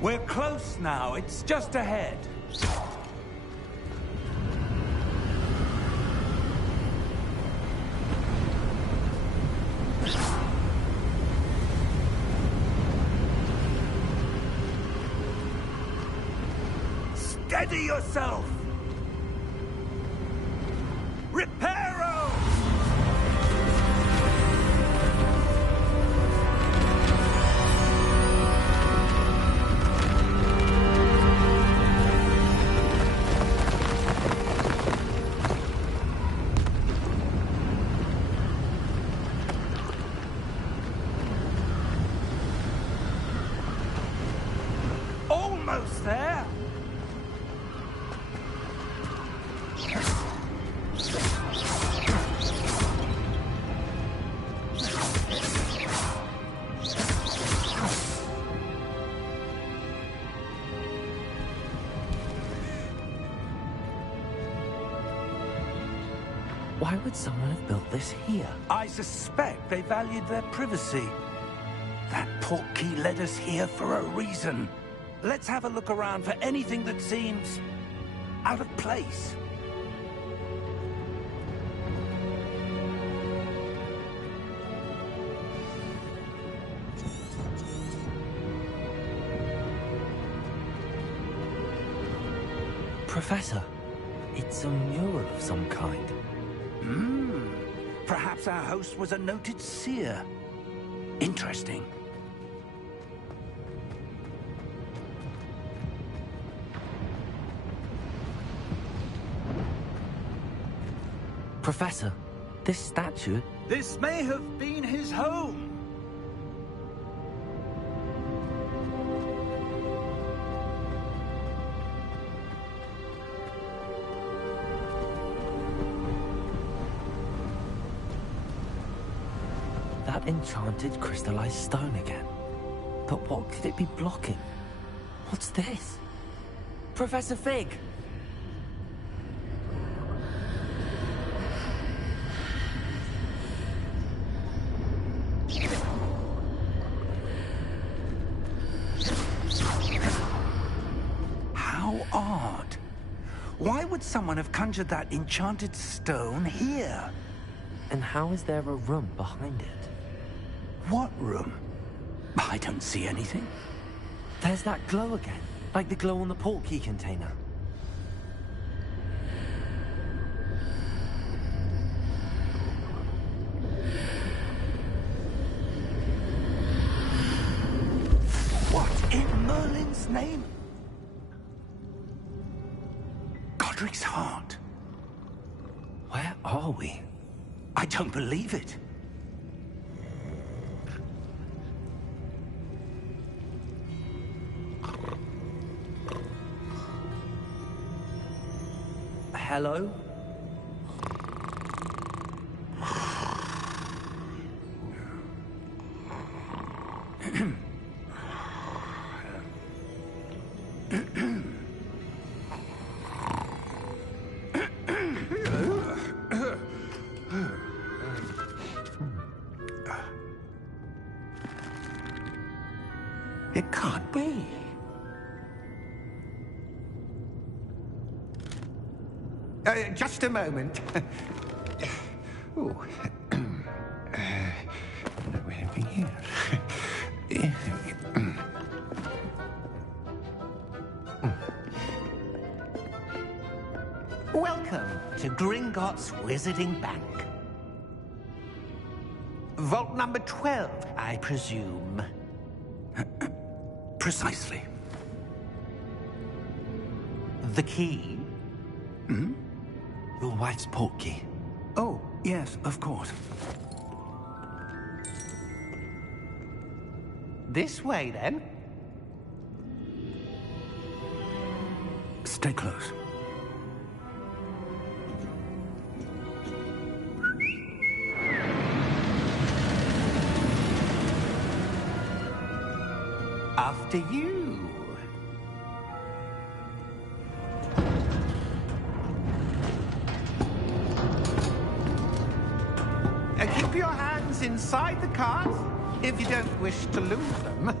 We're close now. It's just ahead. Steady yourself! Reparo! Almost there! Why would someone have built this here? I suspect they valued their privacy. That portkey led us here for a reason. Let's have a look around for anything that seems out of place. Professor, it's a mural of some kind. Perhaps our host was a noted seer. Interesting. Professor, this statue... This may have been his home. That enchanted crystallized stone again. But what could it be blocking? What's this? Professor Fig! How odd. Why would someone have conjured that enchanted stone here? And how is there a room behind it? What room? I don't see anything. There's that glow again, like the glow on the portkey container. What in Merlin's name? Godric's heart. Where are we? I don't believe it. Hello? It can't be. Just a moment. Oh. What have we here? Welcome to Gringotts Wizarding Bank. Vault number 12, I presume. Precisely. The key? Your wife's portkey. Oh, yes, of course. This way, then. Stay close. After you. Keep your hands inside the cart if you don't wish to lose them.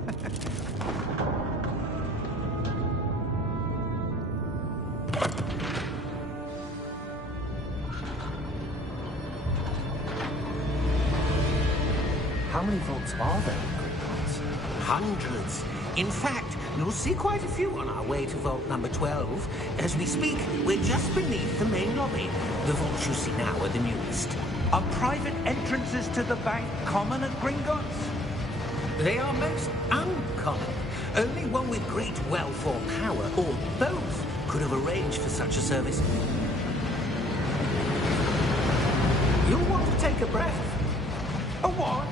many vaults are there in Gringotts? Hundreds. In fact, you'll see quite a few on our way to vault number 12. As we speak, we're just beneath the main lobby. The vaults you see now are the newest. Are private entrances to the bank common at Gringotts? They are most uncommon. Only one with great wealth or power, or both, could have arranged for such a service. You'll want to take a breath. A what?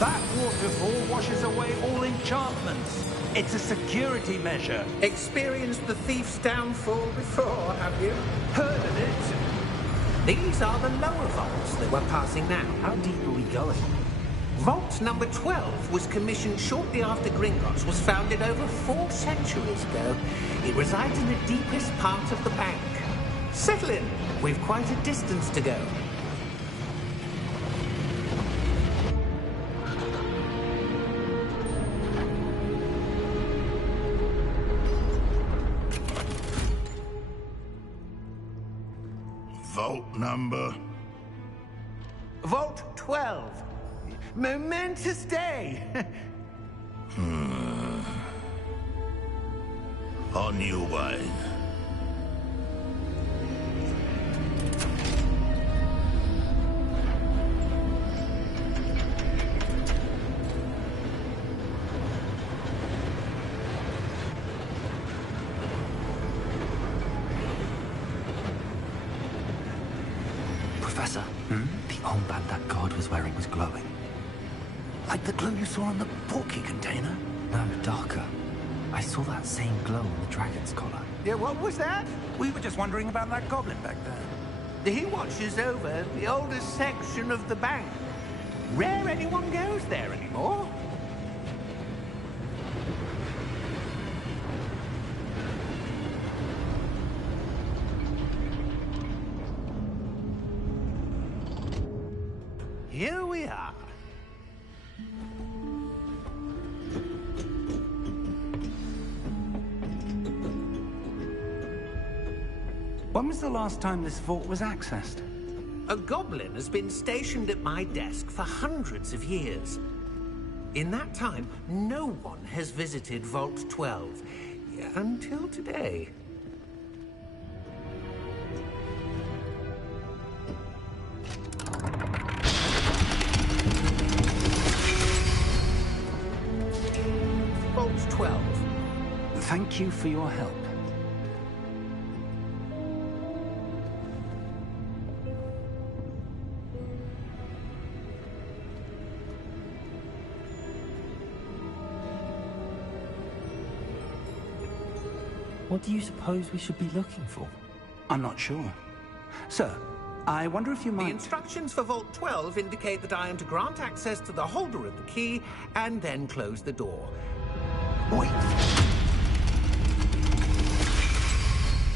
That waterfall washes away all enchantments. It's a security measure. Experienced the thief's downfall before, have you? Heard of it? These are the lower vaults that we're passing now. How deep are we going? Vault number 12 was commissioned shortly after Gringotts was founded over 4 centuries ago. It resides in the deepest part of the bank. Settle in. We've quite a distance to go. Vault number? Vault 12. Momentous day. On your way. Professor, the armband that guard was wearing was glowing. Like the glow you saw on the portkey container? No, darker. I saw that same glow on the dragon's collar. Yeah, what was that? We were just wondering about that goblin back there. He watches over the oldest section of the bank. Rare anyone goes there anymore. Here we are. When was the last time this vault was accessed? A goblin has been stationed at my desk for hundreds of years. In that time, no one has visited Vault 12. Until today. Vault 12. Thank you for your help. What do you suppose we should be looking for? I'm not sure. Sir, I wonder if you might... The instructions for Vault 12 indicate that I am to grant access to the holder of the key and then close the door. Wait.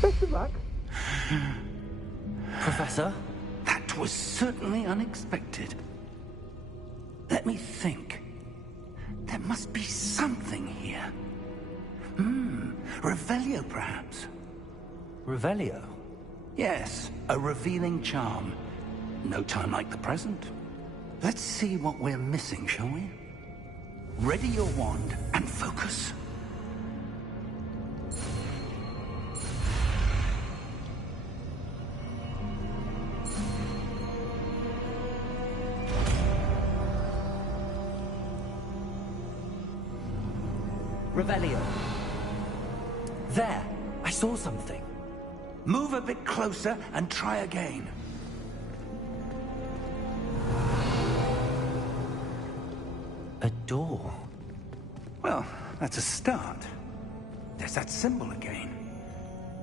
Best of luck. Professor? That was certainly unexpected. Let me think. There must be something here. Revelio, perhaps? Revelio? Yes, a revealing charm. No time like the present. Let's see what we're missing, shall we? Ready your wand and focus. Revelio. There! I saw something. Move a bit closer and try again. A door. Well, that's a start. There's that symbol again.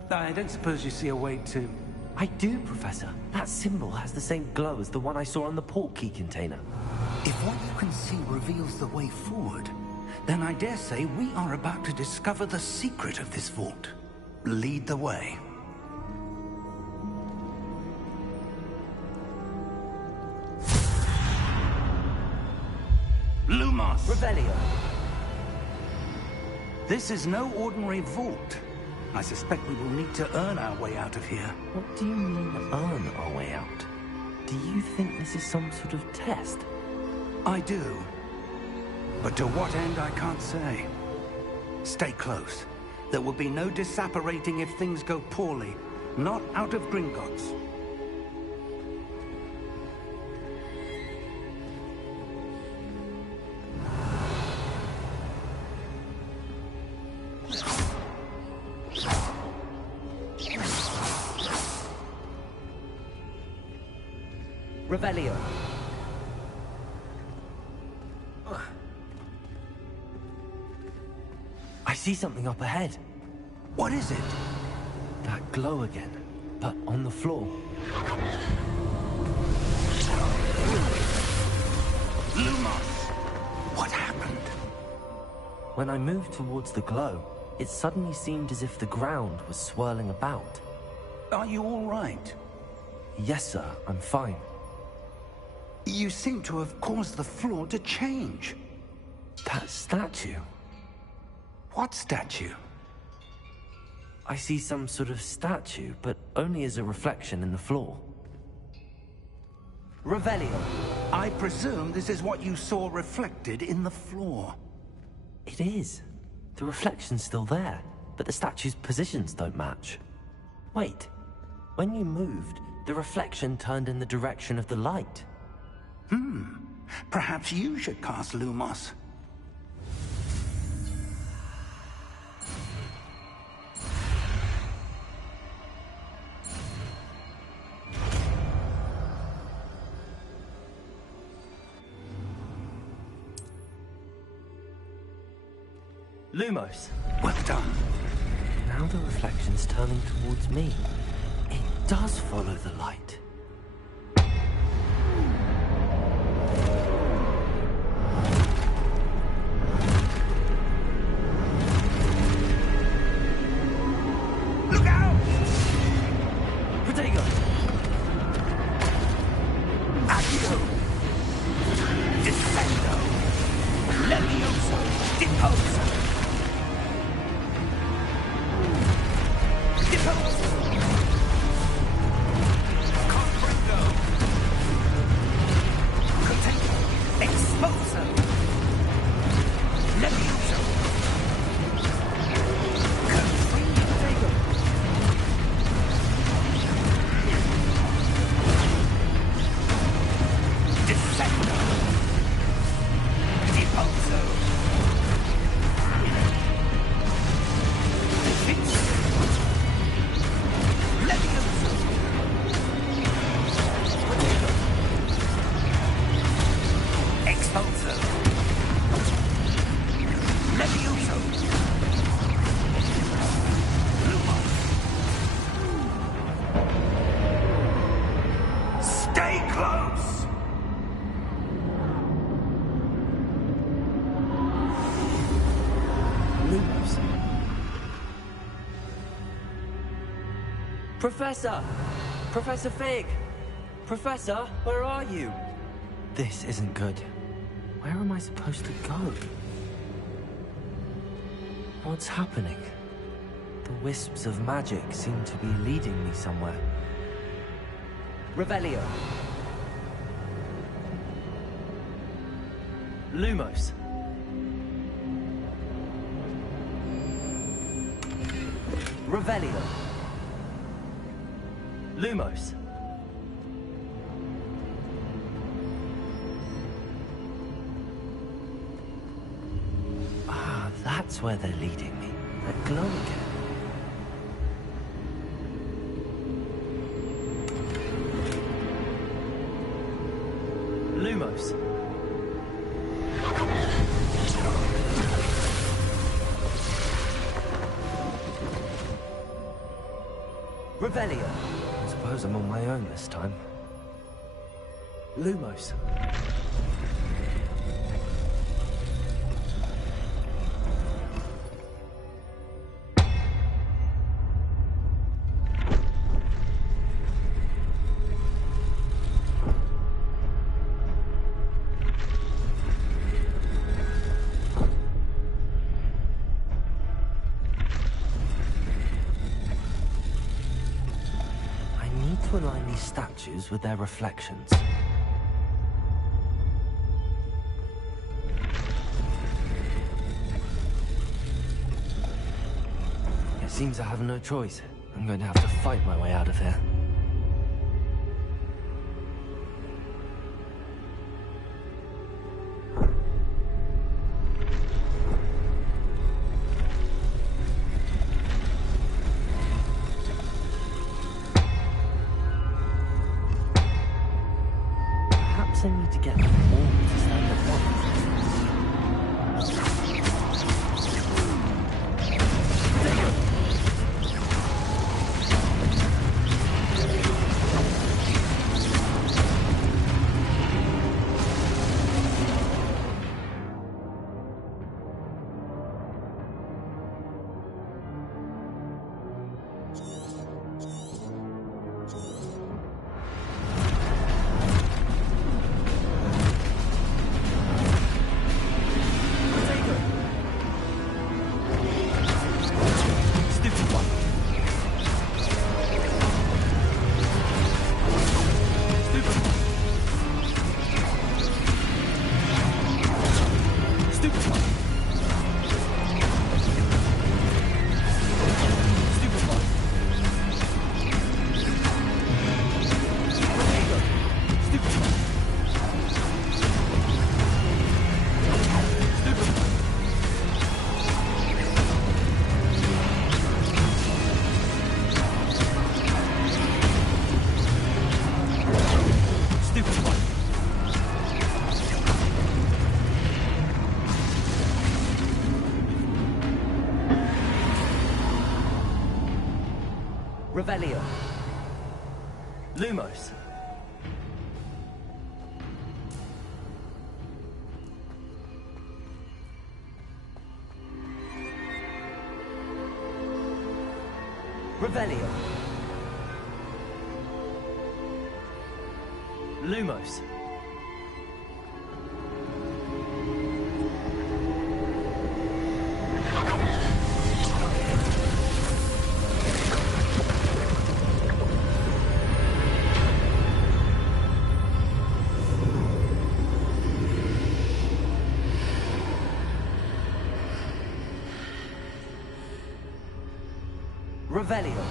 I don't suppose you see a way to... I do, Professor. That symbol has the same glow as the one I saw on the portkey container. If what you can see reveals the way forward, then I dare say we are about to discover the secret of this vault. Lead the way. Lumos! Revelio. This is no ordinary vault. I suspect we will need to earn our way out of here. What do you mean, earn our way out? Do you think this is some sort of test? I do. But to what end, I can't say. Stay close. There will be no disapparating if things go poorly. Not out of Gringotts. Revelio. I see something up ahead. What is it? That glow again, but on the floor. Lumos! What happened? When I moved towards the glow, it suddenly seemed as if the ground was swirling about. Are you all right? Yes, sir, I'm fine. You seem to have caused the floor to change. That statue. What statue? I see some sort of statue, but only as a reflection in the floor. Revelio. I presume this is what you saw reflected in the floor. It is. The reflection's still there, but the statue's positions don't match. Wait. When you moved, the reflection turned in the direction of the light. Perhaps you should cast Lumos. Lumos. Well done. Now the reflection's turning towards me. It does follow the light. Look out! Protego! Accio! Descendo! Levioso! Deposo! Deposo! Comprendo! Protego! Exposo! Levioso! Protego! Descendo! Deposo! Defenso! Levioso! Expulso! Levioso! Lumos! Stay close! Lumos. Professor! Professor Fig! Professor, where are you? This isn't good. Where am I supposed to go? What's happening? The wisps of magic seem to be leading me somewhere. Revelio. Lumos. Revelio. Lumos. Ah, that's where they're leading me. That glow again. Lumos. Revelio. I suppose I'm on my own this time. Lumos. I need to align these statues with their reflections. It seems I have no choice. I'm going to have to fight my way out of here. Perhaps I need to get them all to stand at once. Revelio. Lumos. Revelio. Lumos. Revelio.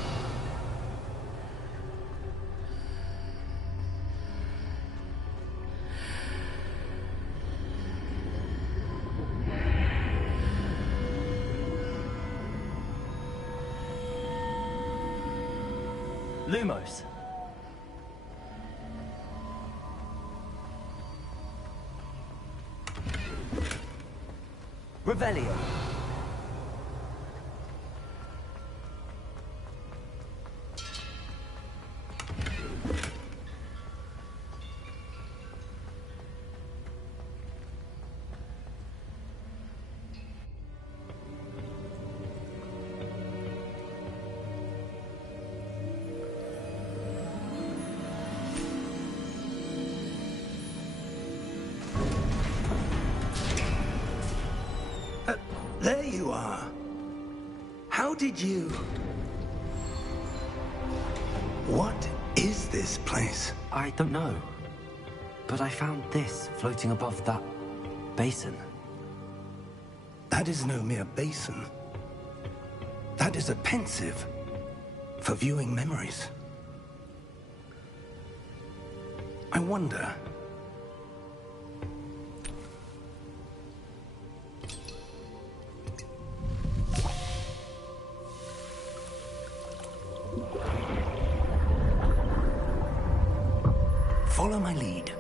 Lumos. Revelio. There you are. How did you... What is this place? I don't know. But I found this floating above that basin. That is no mere basin. That is a pensive for viewing memories. I wonder... Follow my lead.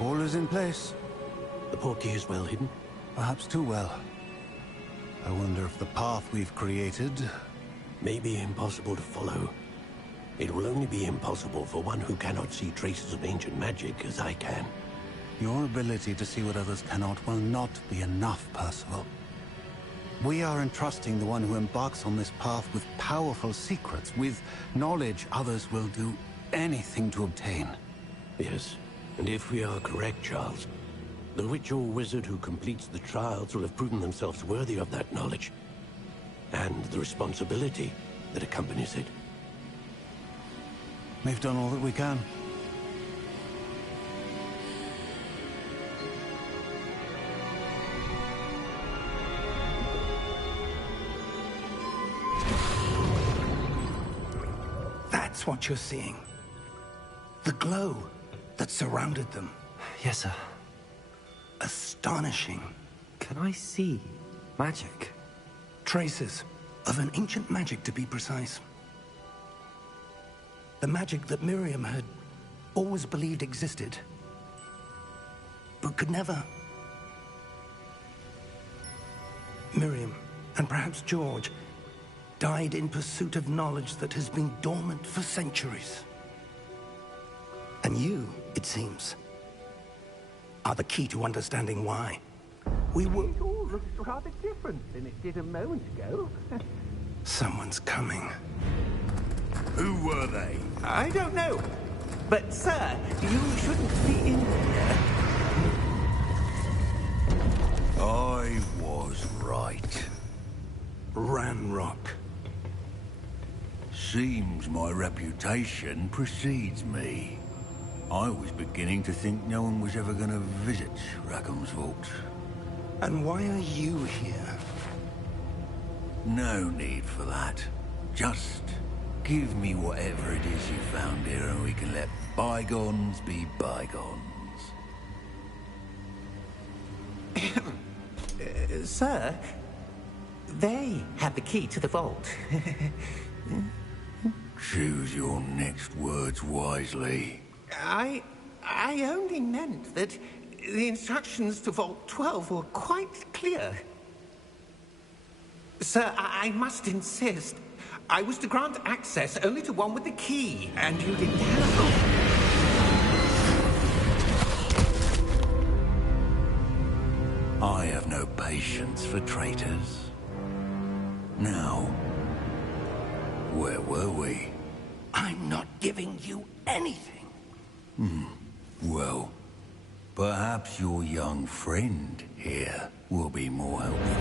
All is in place. The portkey is well hidden. Perhaps too well. I wonder if the path we've created... May be impossible to follow. It will only be impossible for one who cannot see traces of ancient magic as I can. Your ability to see what others cannot will not be enough, Percival. We are entrusting the one who embarks on this path with powerful secrets, with knowledge others will do anything to obtain. Yes, and if we are correct, Charles, the witch or wizard who completes the trials will have proven themselves worthy of that knowledge, and the responsibility that accompanies it. We've done all that we can. That's what you're seeing. The glow that surrounded them. Yes, sir. Astonishing. Can I see magic? Traces of an ancient magic, to be precise. The magic that Miriam had always believed existed, but could never. Miriam, and perhaps George, died in pursuit of knowledge that has been dormant for centuries. And you, it seems, are the key to understanding why. We were... It all looks rather different than it did a moment ago. Someone's coming. Who were they? I don't know. But, sir, you shouldn't be in here. I was right. Ranrock. Seems my reputation precedes me. I was beginning to think no one was ever going to visit Rackham's vault. And why are you here? No need for that. Just give me whatever it is you found here and we can let bygones be bygones. Sir, they have the key to the vault. Choose your next words wisely. I only meant that the instructions to Vault 12 were quite clear. Sir, I must insist. I was to grant access only to one with the key, and you didn't have. I have no patience for traitors. Now, where were we? I'm not giving you anything. Well, perhaps your young friend here will be more helpful.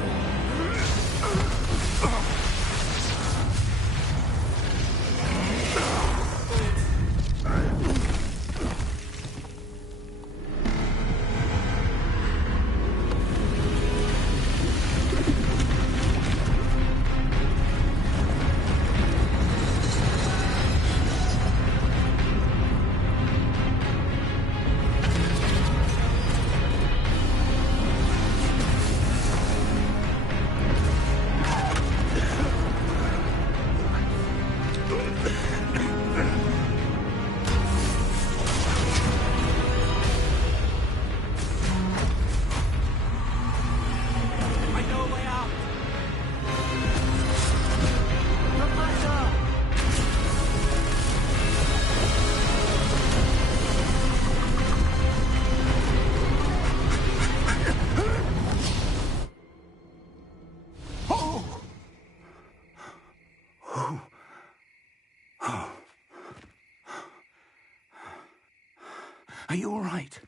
Are you all right?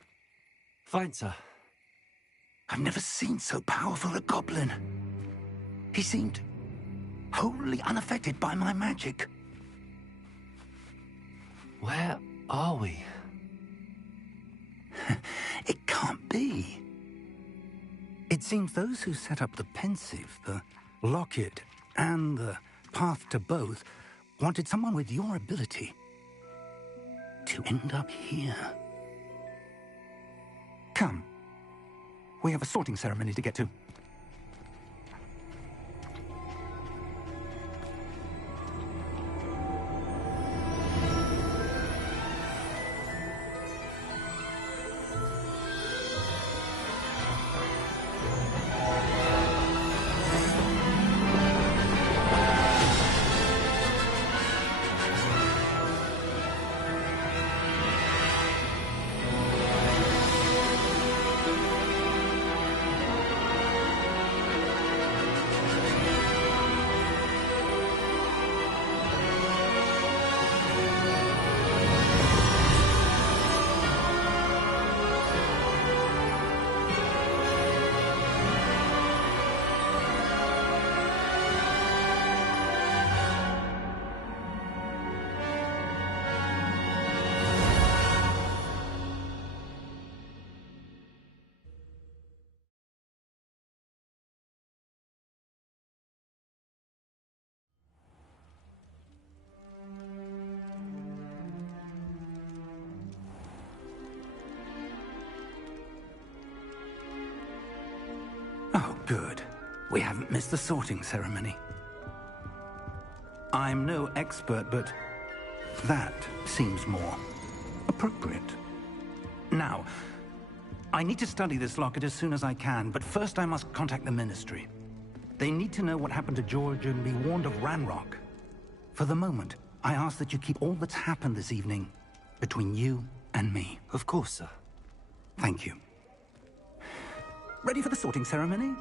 Fine, sir. I've never seen so powerful a goblin. He seemed wholly unaffected by my magic. Where are we? It can't be. It seems those who set up the pensive, the locket, and the path to both wanted someone with your ability to end up here. Come. We have a sorting ceremony to get to. Good. We haven't missed the sorting ceremony. I'm no expert, but that seems more appropriate. Now, I need to study this locket as soon as I can, but first I must contact the Ministry. They need to know what happened to George and be warned of Ranrock. For the moment, I ask that you keep all that's happened this evening between you and me. Of course, sir. Thank you. Ready for the sorting ceremony?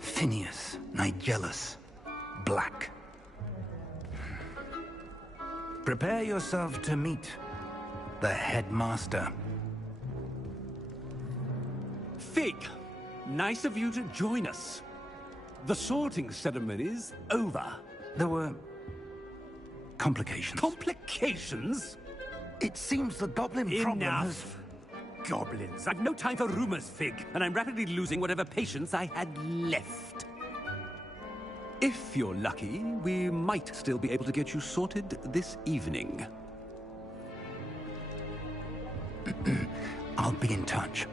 Phineas, Nigellus, Black. Prepare yourself to meet the headmaster. Fig, nice of you to join us. The sorting ceremony's over. There were complications. Complications? It seems the goblin problem has... Enough! Goblins. I've no time for rumors, Fig, and I'm rapidly losing whatever patience I had left. If you're lucky, we might still be able to get you sorted this evening. I'll be in touch.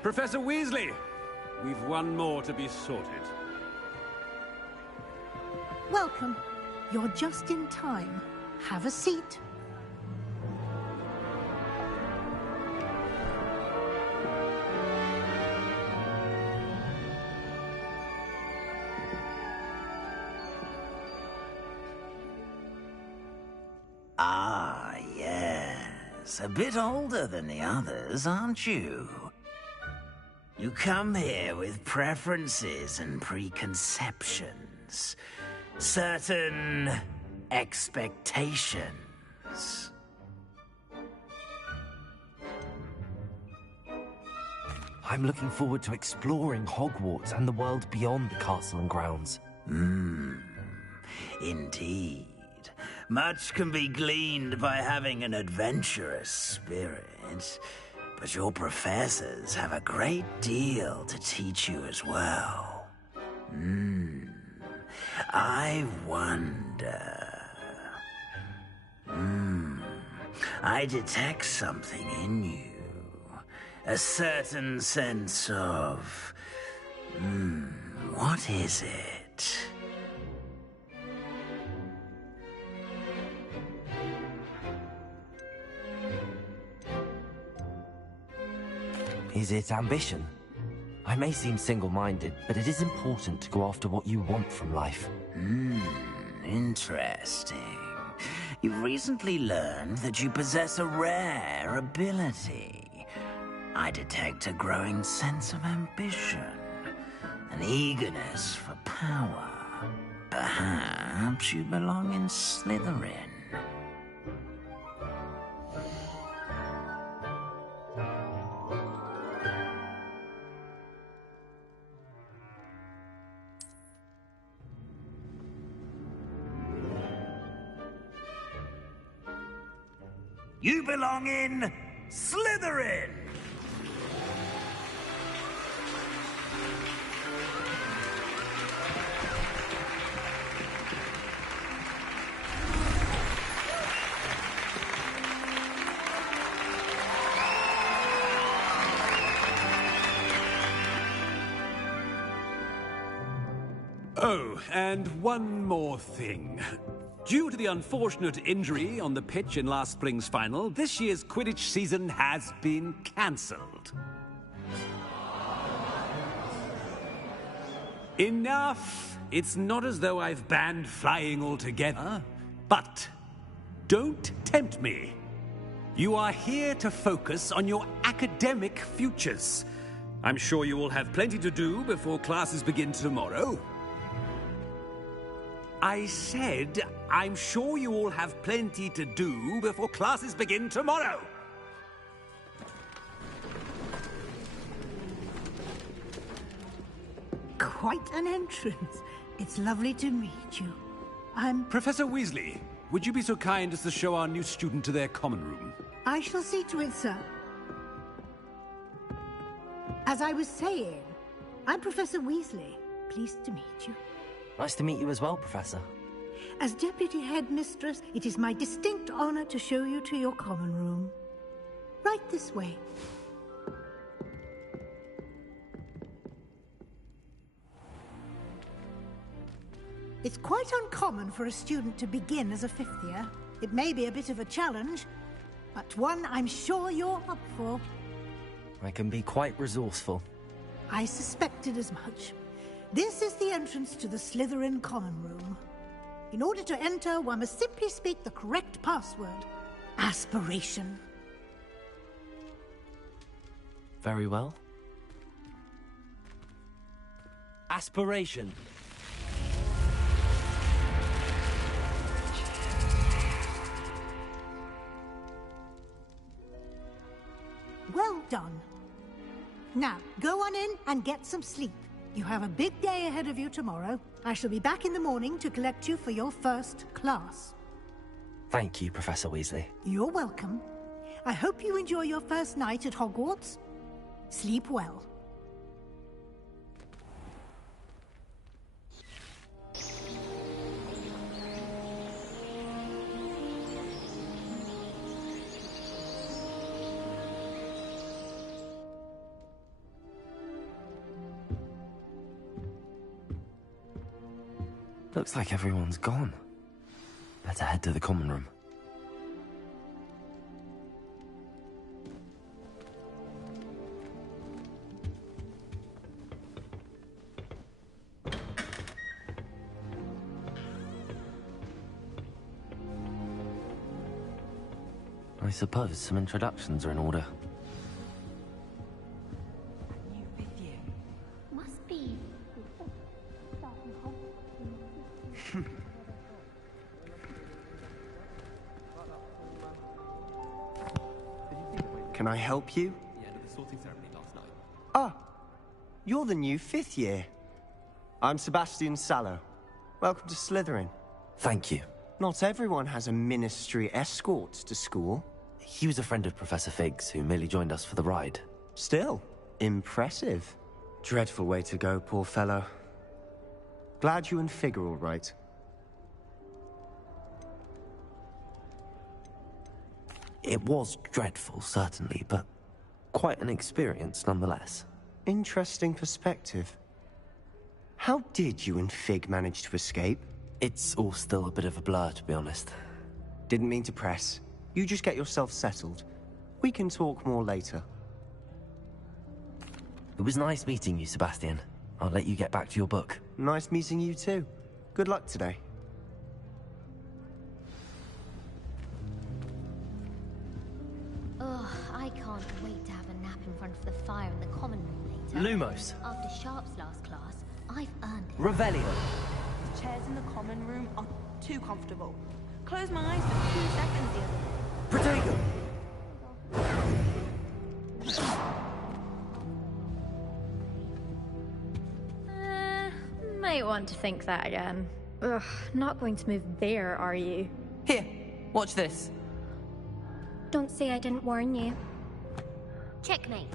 Professor Weasley, we've one more to be sorted. Welcome. You're just in time. Have a seat. Ah, yes. A bit older than the others, aren't you? You come here with preferences and preconceptions. Certain expectations. I'm looking forward to exploring Hogwarts and the world beyond the castle and grounds. Indeed. Much can be gleaned by having an adventurous spirit, but your professors have a great deal to teach you as well. I wonder... I detect something in you. A certain sense of... what is it? Is it ambition? I may seem single-minded, but it is important to go after what you want from life. Interesting. You've recently learned that you possess a rare ability. I detect a growing sense of ambition, an eagerness for power. Perhaps you belong in Slytherin. You belong in Slytherin! Oh, and one more thing. Due to the unfortunate injury on the pitch in last spring's final, this year's Quidditch season has been cancelled. Enough! It's not as though I've banned flying altogether, but don't tempt me. You are here to focus on your academic futures. I'm sure you will have plenty to do before classes begin tomorrow. I said I'm sure you all have plenty to do before classes begin tomorrow. Quite an entrance. It's lovely to meet you. Professor Weasley, would you be so kind as to show our new student to their common room? I shall see to it, sir. As I was saying, I'm Professor Weasley. Pleased to meet you. Nice to meet you as well, Professor. As Deputy Headmistress, it is my distinct honor to show you to your common room. Right this way. It's quite uncommon for a student to begin as a fifth year. It may be a bit of a challenge, but one I'm sure you're up for. I can be quite resourceful. I suspected as much. This is the entrance to the Slytherin common room. In order to enter, one must simply speak the correct password. Aspiration. Very well. Aspiration. Well done. Now, go on in and get some sleep. You have a big day ahead of you tomorrow. I shall be back in the morning to collect you for your first class. Thank you, Professor Weasley. You're welcome. I hope you enjoy your first night at Hogwarts. Sleep well. Looks like everyone's gone. Better head to the common room. I suppose some introductions are in order. Must be. Can I help you? Ah, you're the new fifth year. I'm Sebastian Sallow. Welcome to Slytherin. Thank you. Not everyone has a ministry escort to school. He was a friend of Professor Fig's who merely joined us for the ride. Still, impressive. Dreadful way to go, poor fellow. Glad you and Fig are all right. It was dreadful, certainly, but quite an experience nonetheless. Interesting perspective. How did you and Fig manage to escape? It's all still a bit of a blur, to be honest. Didn't mean to press. You just get yourself settled. We can talk more later. It was nice meeting you, Sebastian. I'll let you get back to your book. Nice meeting you too. Good luck today. Ugh, I can't wait to have a nap in front of the fire in the common room later. Lumos. After Sharp's last class, I've earned it. Revelio. The chairs in the common room are too comfortable. Close my eyes for 2 seconds the other day. Protego. Might want to think that again. Ugh, not going to move there, are you? Here, watch this. Don't say I didn't warn you. Checkmate.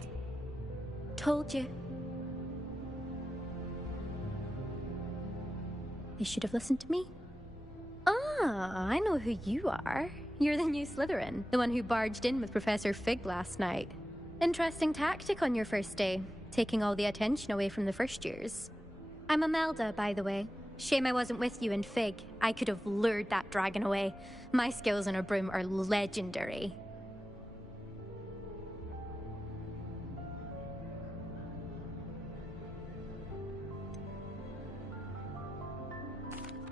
Told you. You should have listened to me. Ah, I know who you are. You're the new Slytherin, the one who barged in with Professor Fig last night. Interesting tactic on your first day, taking all the attention away from the first years. I'm Imelda, by the way. Shame I wasn't with you in Fig. I could have lured that dragon away. My skills on a broom are legendary.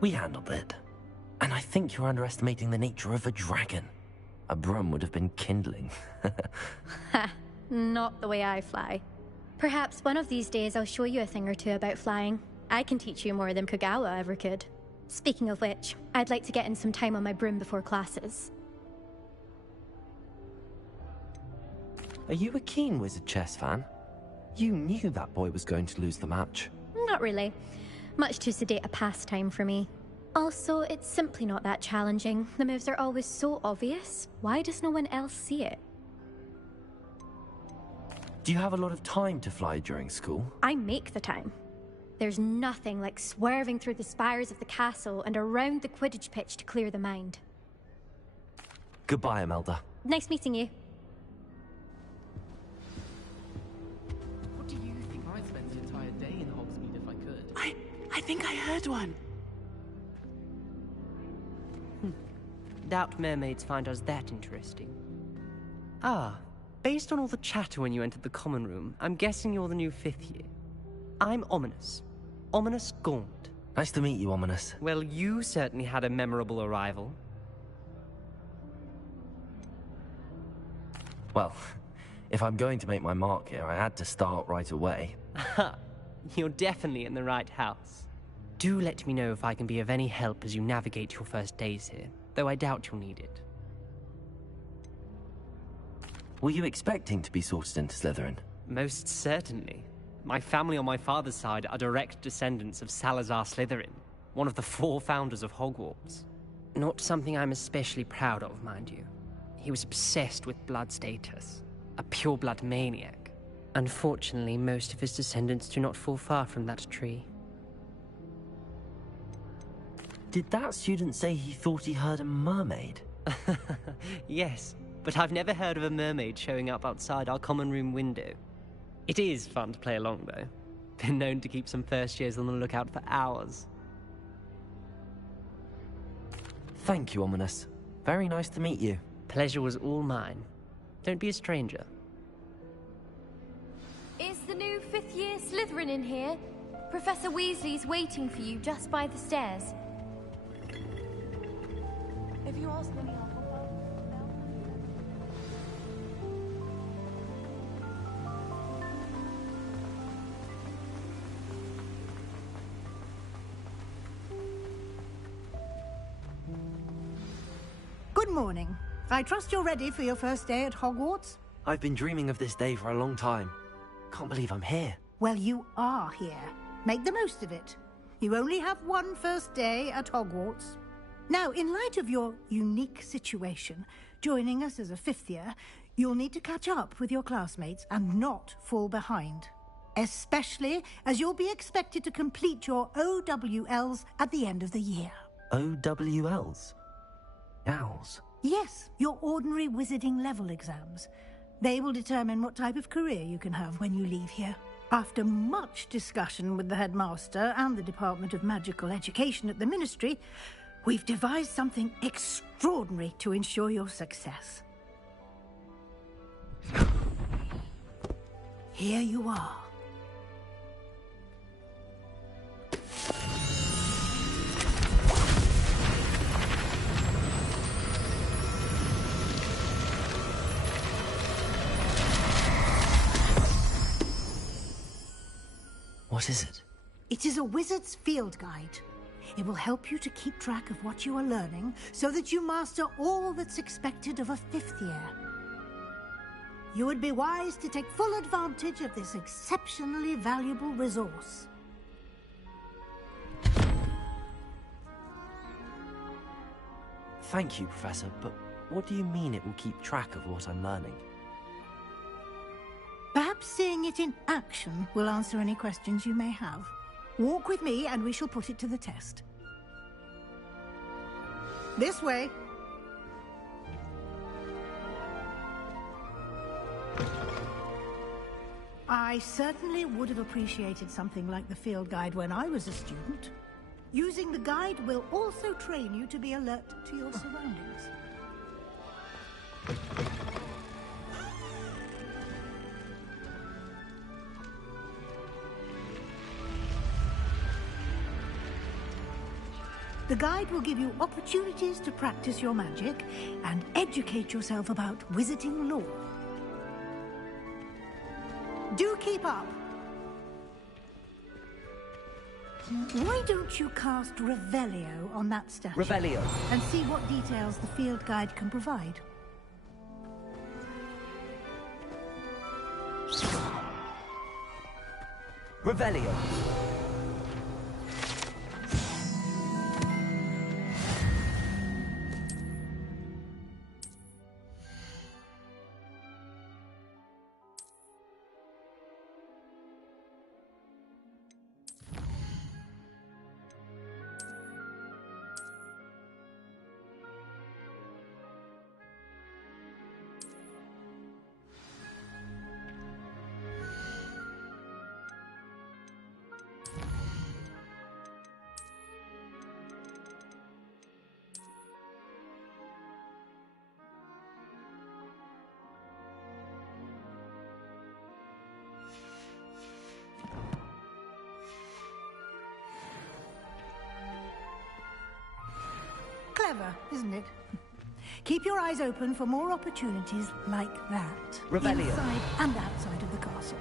We handled it. And I think you're underestimating the nature of a dragon. A broom would have been kindling. Ha, not the way I fly. Perhaps one of these days I'll show you a thing or two about flying. I can teach you more than Kagawa ever could. Speaking of which, I'd like to get in some time on my broom before classes. Are you a keen Wizard chess fan? You knew that boy was going to lose the match. Not really. Much too sedate a pastime for me. Also, it's simply not that challenging. The moves are always so obvious. Why does no one else see it? Do you have a lot of time to fly during school? I make the time. There's nothing like swerving through the spires of the castle and around the Quidditch pitch to clear the mind. Goodbye, Imelda. Nice meeting you. What do you think? I'd spend the entire day in Hogsmeade if I could. I think I heard one. Doubt mermaids find us that interesting. Ah, based on all the chatter when you entered the common room, I'm guessing you're the new 5th year. I'm Ominous. Ominous Gaunt. Nice to meet you, Ominous. Well, you certainly had a memorable arrival. Well, if I'm going to make my mark here, I had to start right away. Ha! You're definitely in the right house. Do let me know if I can be of any help as you navigate your first days here, though I doubt you'll need it. Were you expecting to be sorted into Slytherin? Most certainly. My family on my father's side are direct descendants of Salazar Slytherin, one of the 4 founders of Hogwarts. Not something I'm especially proud of, mind you. He was obsessed with blood status, a pure-blood maniac. Unfortunately, most of his descendants do not fall far from that tree. Did that student say he thought he heard a mermaid? Yes, but I've never heard of a mermaid showing up outside our common room window. It is fun to play along, though. Been known to keep some first years on the lookout for hours. Thank you, Ominous. Very nice to meet you. Pleasure was all mine. Don't be a stranger. Is the new 5th year Slytherin in here? Professor Weasley's waiting for you just by the stairs. If you ask any Good morning. I trust you're ready for your first day at Hogwarts? I've been dreaming of this day for a long time. Can't believe I'm here. Well, you are here. Make the most of it. You only have one first day at Hogwarts. Now, in light of your unique situation, joining us as a 5th year, you'll need to catch up with your classmates and not fall behind. Especially as you'll be expected to complete your OWLs at the end of the year. OWLs? Owls? Yes, your ordinary wizarding level exams. They will determine what type of career you can have when you leave here. After much discussion with the headmaster and the Department of Magical Education at the Ministry, we've devised something extraordinary to ensure your success. Here you are. What is it? It is a wizard's field guide. It will help you to keep track of what you are learning so that you master all that's expected of a 5th year. You would be wise to take full advantage of this exceptionally valuable resource. Thank you, Professor, but what do you mean it will keep track of what I'm learning? Perhaps seeing it in action will answer any questions you may have. Walk with me and we shall put it to the test. This way. I certainly would have appreciated something like the field guide when I was a student. Using the guide will also train you to be alert to your surroundings. The guide will give you opportunities to practice your magic and educate yourself about wizarding lore. Do keep up. Why don't you cast Revelio on that statue? Revelio. And see what details the field guide can provide. Revelio. Clever, isn't it? Keep your eyes open for more opportunities like that. Revelio. Inside and outside of the castle.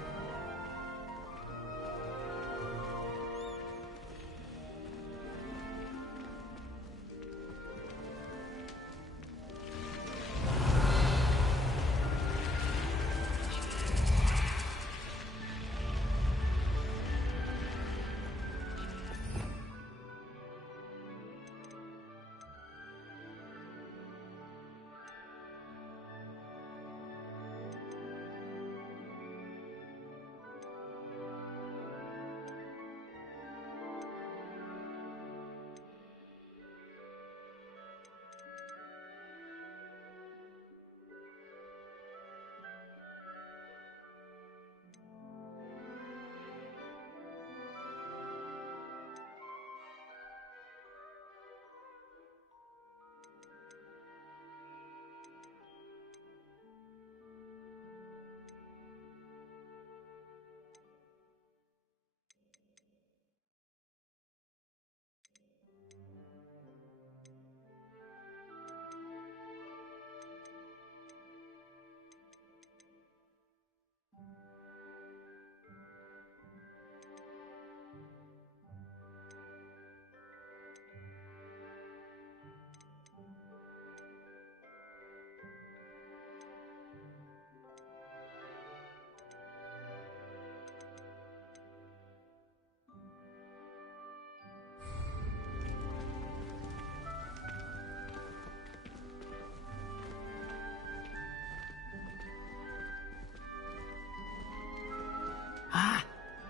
Ah,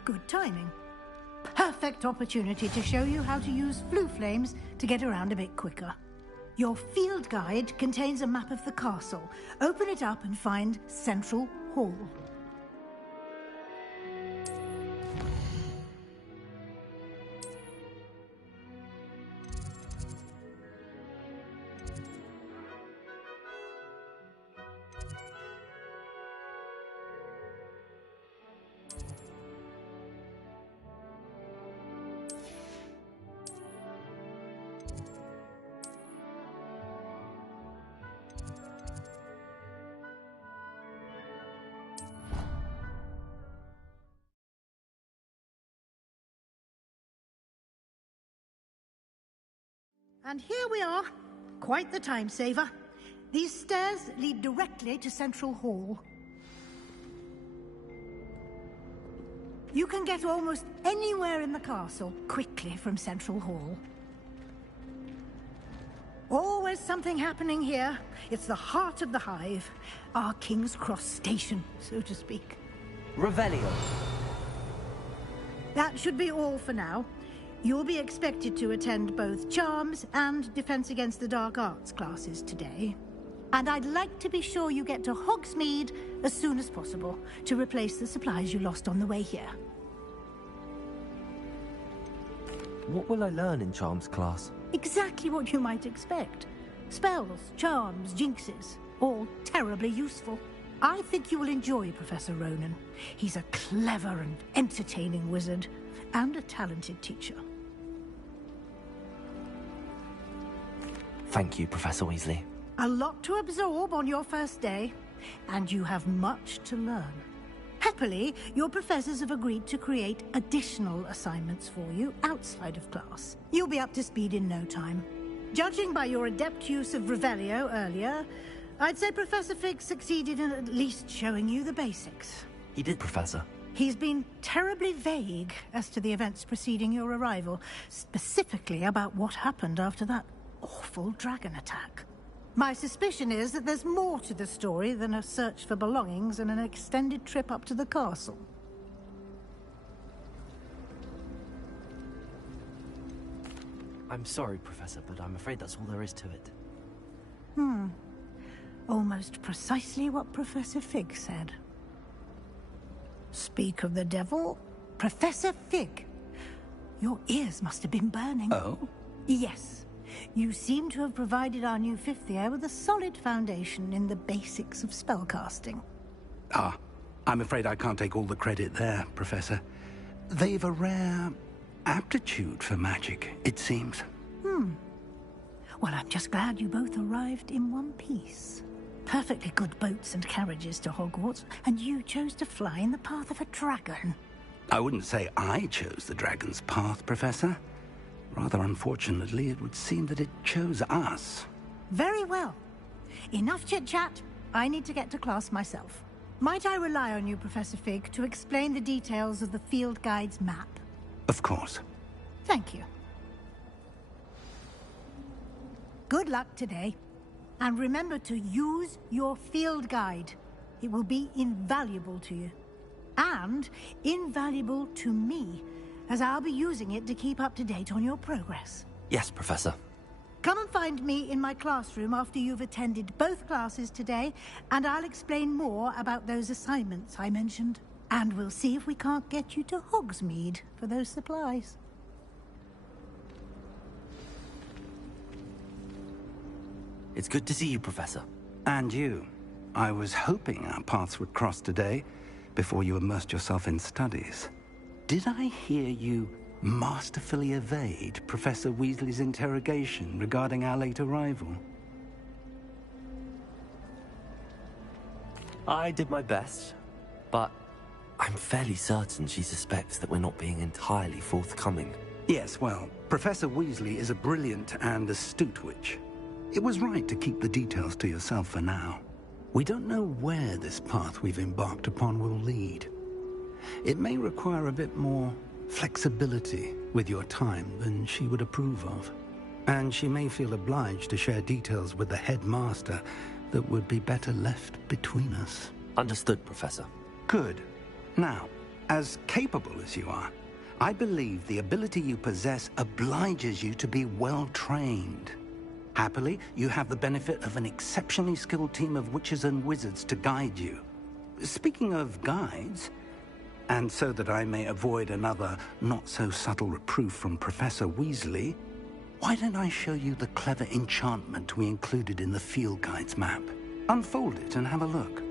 good timing. Perfect opportunity to show you how to use flue flames to get around a bit quicker. Your field guide contains a map of the castle. Open it up and find Central Hall. And here we are. Quite the time saver. These stairs lead directly to Central Hall. You can get almost anywhere in the castle quickly from Central Hall. Always something happening here. It's the heart of the Hive. Our King's Cross station, so to speak. Revelio. That should be all for now. You'll be expected to attend both Charms and Defense Against the Dark Arts classes today. And I'd like to be sure you get to Hogsmeade as soon as possible to replace the supplies you lost on the way here. What will I learn in Charms class? Exactly what you might expect. Spells, charms, jinxes, all terribly useful. I think you will enjoy Professor Ronan. He's a clever and entertaining wizard, and a talented teacher. Thank you, Professor Weasley. A lot to absorb on your first day, and you have much to learn. Happily, your professors have agreed to create additional assignments for you outside of class. You'll be up to speed in no time. Judging by your adept use of Revelio earlier, I'd say Professor Fig succeeded in at least showing you the basics. He did, Professor. He's been terribly vague as to the events preceding your arrival, specifically about what happened after that awful dragon attack. My suspicion is that there's more to the story than a search for belongings and an extended trip up to the castle. I'm sorry, Professor, but I'm afraid that's all there is to it. Almost precisely what Professor Fig said. Speak of the devil, Professor Fig. Your ears must have been burning. Oh? Yes. You seem to have provided our new fifth year with a solid foundation in the basics of spellcasting. Ah, I'm afraid I can't take all the credit there, Professor. They've a rare aptitude for magic, it seems. Well, I'm just glad you both arrived in one piece. Perfectly good boats and carriages to Hogwarts, and you chose to fly in the path of a dragon. I wouldn't say I chose the dragon's path, Professor. Rather unfortunately, it would seem that it chose us. Very well. Enough chit-chat. I need to get to class myself. Might I rely on you, Professor Fig, to explain the details of the field guide's map? Of course. Thank you. Good luck today. And remember to use your field guide. It will be invaluable to you. And invaluable to me, as I'll be using it to keep up to date on your progress. Yes, Professor. Come and find me in my classroom after you've attended both classes today, and I'll explain more about those assignments I mentioned. And we'll see if we can't get you to Hogsmeade for those supplies. It's good to see you, Professor. And you. I was hoping our paths would cross today, before you immersed yourself in studies. Did I hear you masterfully evade Professor Weasley's interrogation regarding our late arrival? I did my best, but I'm fairly certain she suspects that we're not being entirely forthcoming. Yes, well, Professor Weasley is a brilliant and astute witch. It was right to keep the details to yourself for now. We don't know where this path we've embarked upon will lead. It may require a bit more flexibility with your time than she would approve of. And she may feel obliged to share details with the headmaster that would be better left between us. Understood, Professor. Good. Now, as capable as you are, I believe the ability you possess obliges you to be well trained. Happily, you have the benefit of an exceptionally skilled team of witches and wizards to guide you. Speaking of guides, and so that I may avoid another not-so-subtle reproof from Professor Weasley, why don't I show you the clever enchantment we included in the field guide's map? Unfold it and have a look.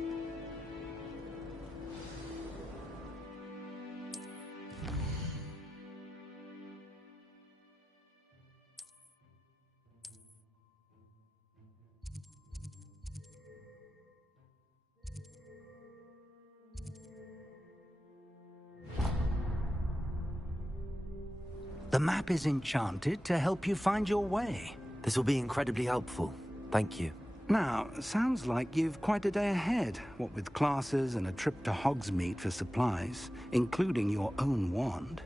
The map is enchanted to help you find your way. This will be incredibly helpful. Thank you. Now, sounds like you've quite a day ahead, what with classes and a trip to Hogsmeade for supplies, including your own wand.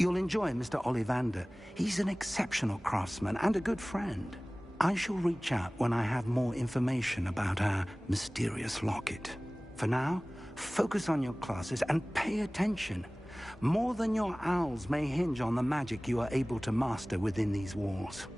You'll enjoy Mr. Ollivander. He's an exceptional craftsman and a good friend. I shall reach out when I have more information about our mysterious locket. For now, focus on your classes and pay attention. More than your owls may hinge on the magic you are able to master within these walls.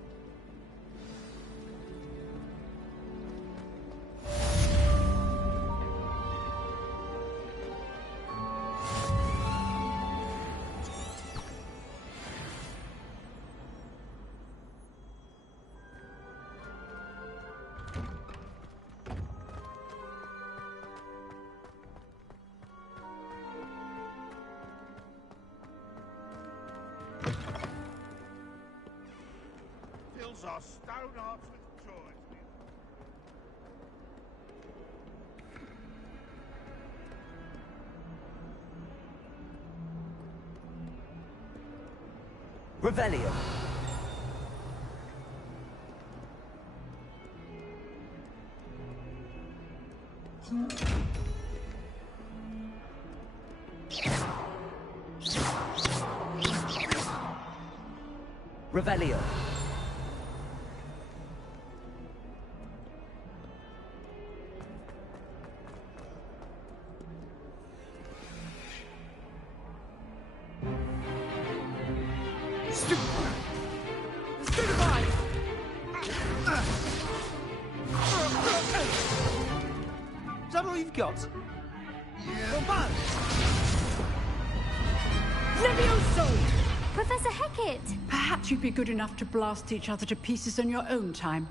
Our stone hearts with joy. Revelio. Revelio. Is that all you've got? Yeah. Levioso! Professor Hecat! Perhaps you'd be good enough to blast each other to pieces on your own time.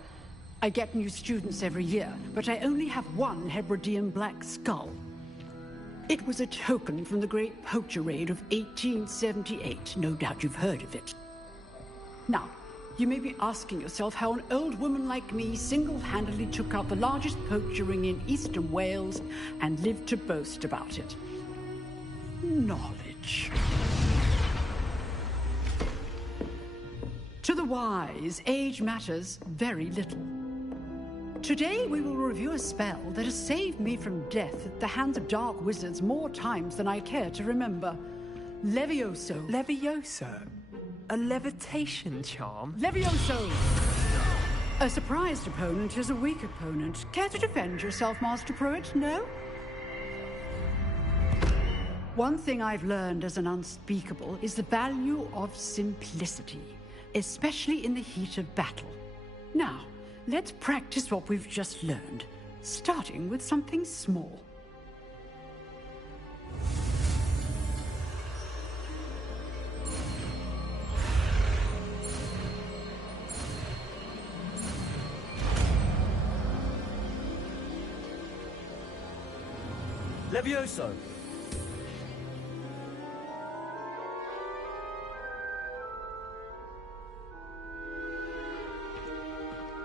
I get new students every year, but I only have one Hebridean black skull. It was a token from the Great Poacher Raid of 1878. No doubt you've heard of it. Now, you may be asking yourself how an old woman like me single-handedly took out the largest poacher ring in eastern Wales and lived to boast about it. Knowledge. To the wise, age matters very little. Today we will review a spell that has saved me from death at the hands of dark wizards more times than I care to remember. Levioso. Levioso? A levitation charm? Levioso! A surprised opponent is a weak opponent. Care to defend yourself, Master Pruitt? No? One thing I've learned as an unspeakable is the value of simplicity, especially in the heat of battle. Now, let's practice what we've just learned, starting with something small. Levioso.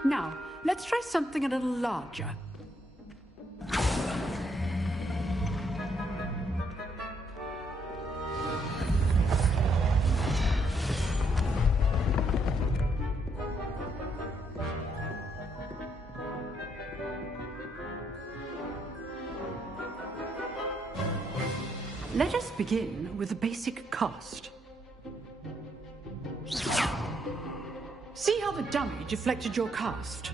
Now, let's try something a little larger. Let us begin with the basic cast. See how the dummy deflected your cast?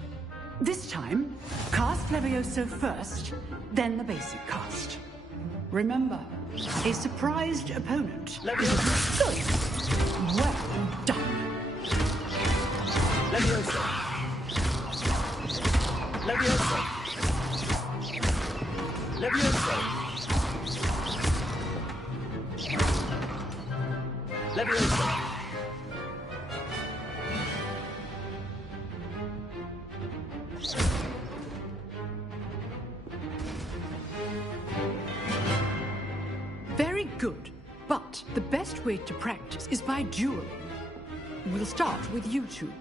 This time, cast Levioso first, then the basic cast. Remember, a surprised opponent. Levioso! Well done. Levioso! Levioso! Levioso! Levioso! Very good, but the best way to practice is by dueling. We'll start with you two.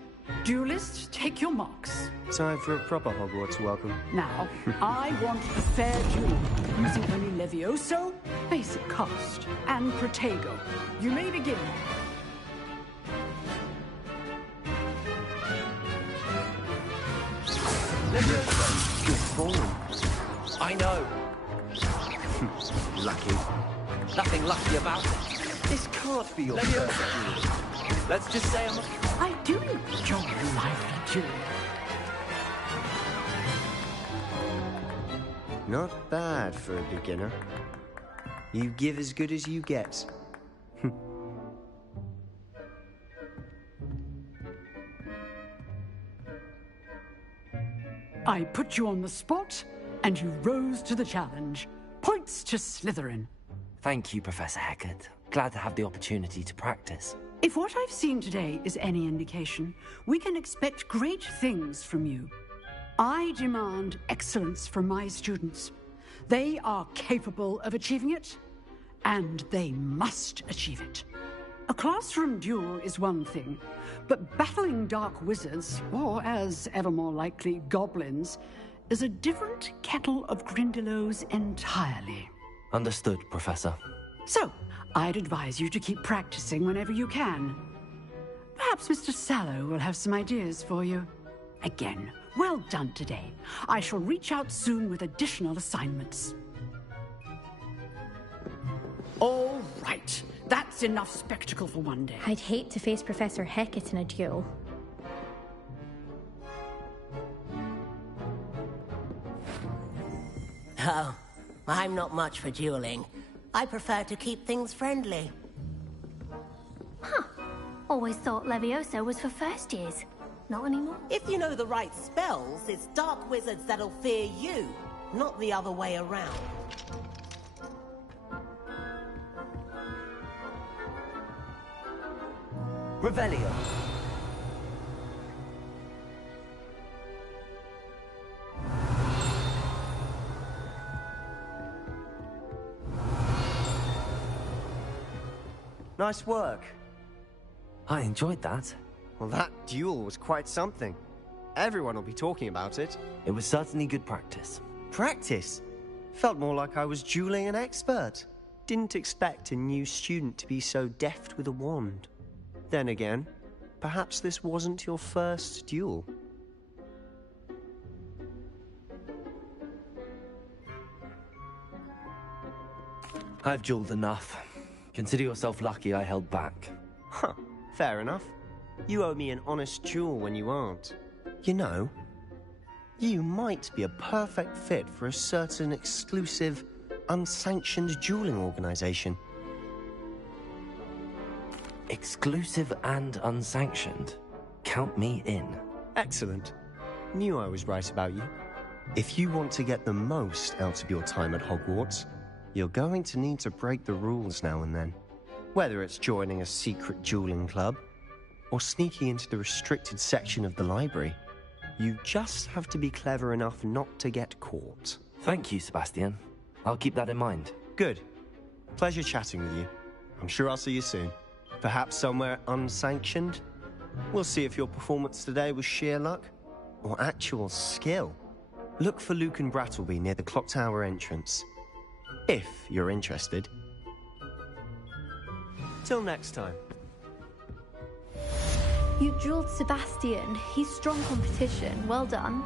Duelists, take your marks. Time for a proper Hogwarts welcome. Now, I want a fair duel, using only Levioso, basic cast, and Protego. You may begin. Levioso! Good form. I know. Lucky. Nothing lucky about it. This can't be your Levioso. first duel. Let's just say I do enjoy a lively duel. Not bad for a beginner. You give as good as you get. I put you on the spot, and you rose to the challenge. Points to Slytherin. Thank you, Professor Hecat. Glad to have the opportunity to practice. If what I've seen today is any indication, we can expect great things from you. I demand excellence from my students. They are capable of achieving it, and they must achieve it. A classroom duel is one thing, but battling dark wizards, or as ever more likely, goblins, is a different kettle of Grindylows entirely. Understood, Professor. So, I'd advise you to keep practicing whenever you can. Perhaps Mr. Sallow will have some ideas for you. Again, well done today. I shall reach out soon with additional assignments. All right. That's enough spectacle for one day. I'd hate to face Professor Hecat in a duel. Oh, I'm not much for dueling. I prefer to keep things friendly. Huh. Always thought Leviosa was for first years. Not anymore. If you know the right spells, it's dark wizards that'll fear you, not the other way around. Revelio. Nice work. I enjoyed that. Well, that duel was quite something. Everyone will be talking about it. It was certainly good practice. Practice? Felt more like I was dueling an expert. Didn't expect a new student to be so deft with a wand. Then again, perhaps this wasn't your first duel. I've dueled enough. Consider yourself lucky I held back. Huh, fair enough. You owe me an honest duel when you aren't. You know, you might be a perfect fit for a certain exclusive, unsanctioned dueling organization. Exclusive and unsanctioned? Count me in. Excellent. Knew I was right about you. If you want to get the most out of your time at Hogwarts, you're going to need to break the rules now and then. Whether it's joining a secret dueling club, or sneaking into the restricted section of the library, you just have to be clever enough not to get caught. Thank you, Sebastian. I'll keep that in mind. Good. Pleasure chatting with you. I'm sure I'll see you soon. Perhaps somewhere unsanctioned? We'll see if your performance today was sheer luck, or actual skill. Look for Luke and Brattleby near the clock tower entrance. If you're interested. Till next time. You dueled Sebastian. He's strong competition. Well done.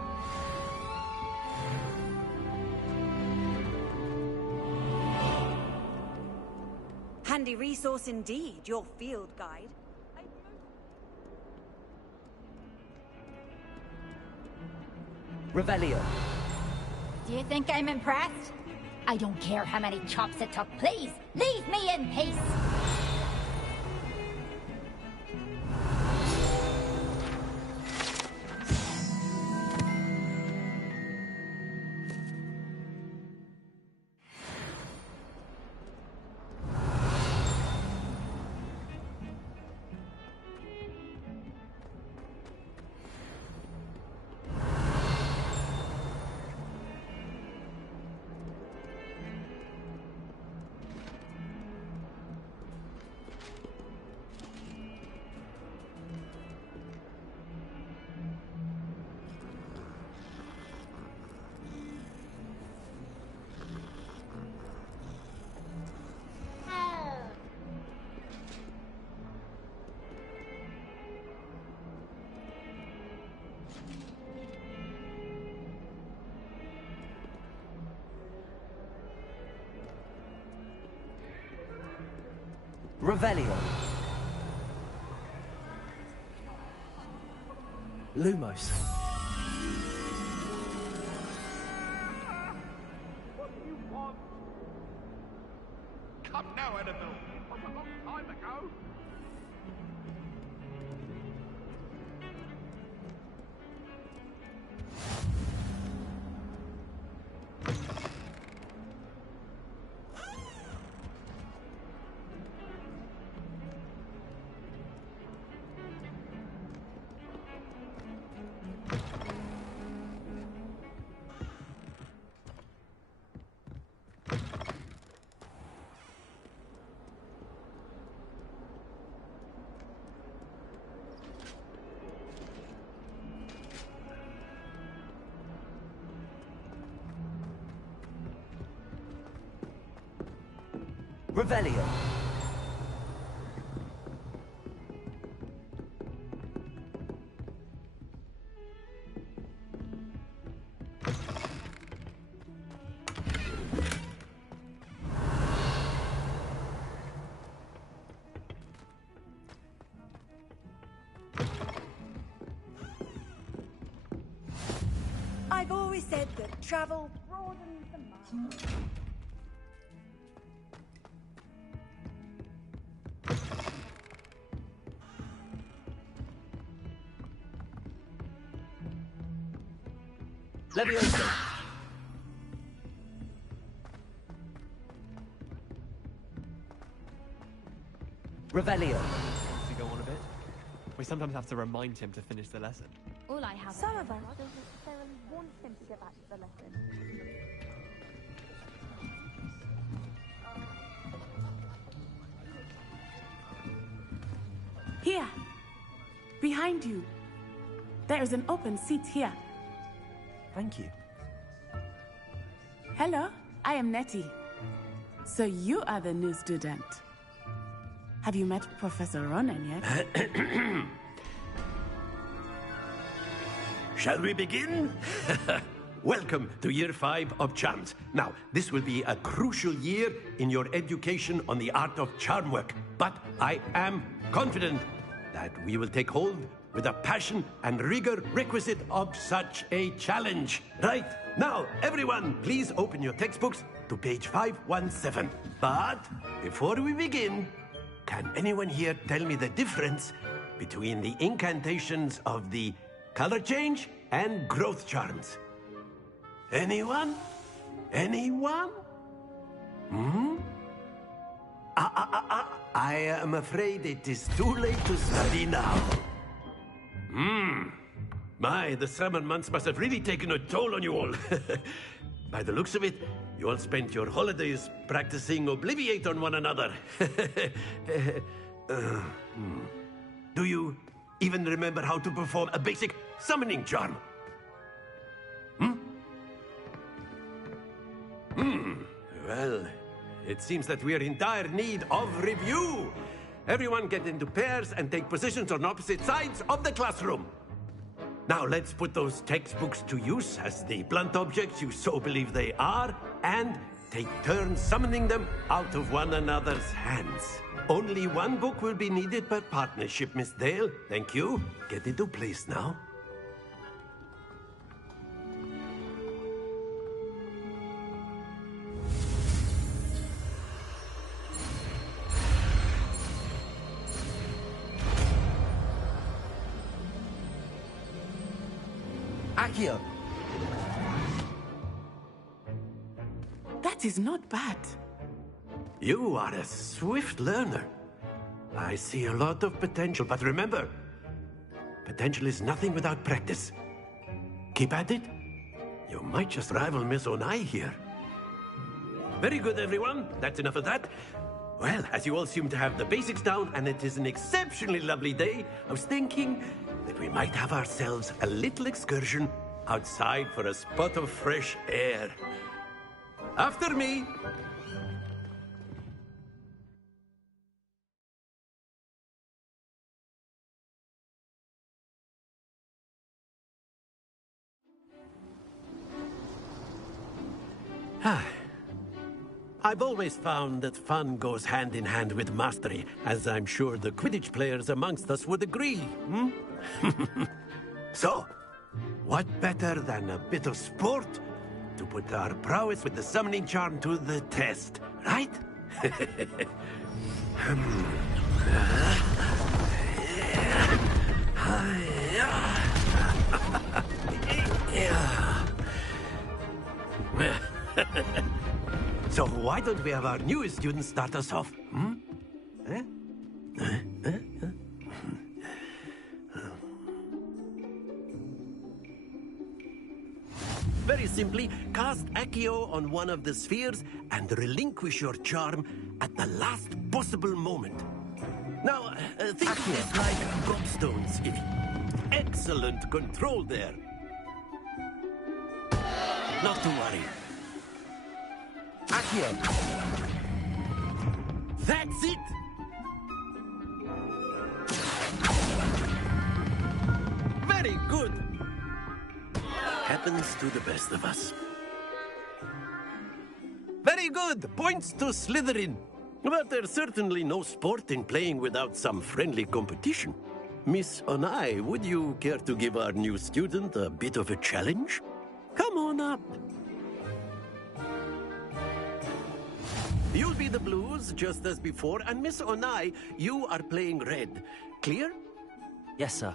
Handy resource indeed, your field guide. Revelio. Do you think I'm impressed? I don't care how many chops it took. Please, leave me in peace. Revelio. Lumos. What do you want? Come now, Annabelle. That was a long time ago. Revelio. always said that travel broadens the mind. Leviosa. Revelio. To go on a bit, we sometimes have to remind him to finish the lesson. All I have. Some of us don't necessarily want him to get back to the lesson. Here. Behind you. There is an open seat here. Thank you. Hello, I am Nettie. So you are the new student. Have you met Professor Ronan yet? Shall we begin? Welcome to Year 5 of Charms. Now, this will be a crucial year in your education on the art of charm work. But I am confident that we will take hold with the passion and rigor requisite of such a challenge. Right, now, everyone, please open your textbooks to page 517. But before we begin, can anyone here tell me the difference between the incantations of the color change and growth charms? Anyone? Anyone? Hmm? I am afraid it is too late to study now. My, the summer months must have really taken a toll on you all. By the looks of it, you all spent your holidays practicing Obliviate on one another. Do you even remember how to perform a basic summoning charm? Well, it seems that we are in dire need of review. Everyone get into pairs and take positions on opposite sides of the classroom. Now let's put those textbooks to use as the blunt objects you so believe they are, and take turns summoning them out of one another's hands. Only one book will be needed per partnership, Miss Dale. Thank you. Get into place now. Accio! That is not bad. You are a swift learner. I see a lot of potential, but remember, potential is nothing without practice. Keep at it. You might just rival Miss Onai here. Very good, everyone. That's enough of that. Well, as you all seem to have the basics down, and it is an exceptionally lovely day, I was thinking that we might have ourselves a little excursion outside for a spot of fresh air. After me. I've always found that fun goes hand in hand with mastery, as I'm sure the Quidditch players amongst us would agree. So, what better than a bit of sport to put our prowess with the summoning charm to the test, right? So why don't we have our newest student start us off? Very simply, cast Accio on one of the spheres and relinquish your charm at the last possible moment. Now, think of it like gobstones. Excellent control there. Not to worry. Accio. That's it! Very good! Happens to the best of us. Very good! Points to Slytherin. But there's certainly no sport in playing without some friendly competition. Miss Onai, would you care to give our new student a bit of a challenge? Come on up. You'll be the blues, just as before, and Miss Onai, you are playing red. Clear? Yes, sir.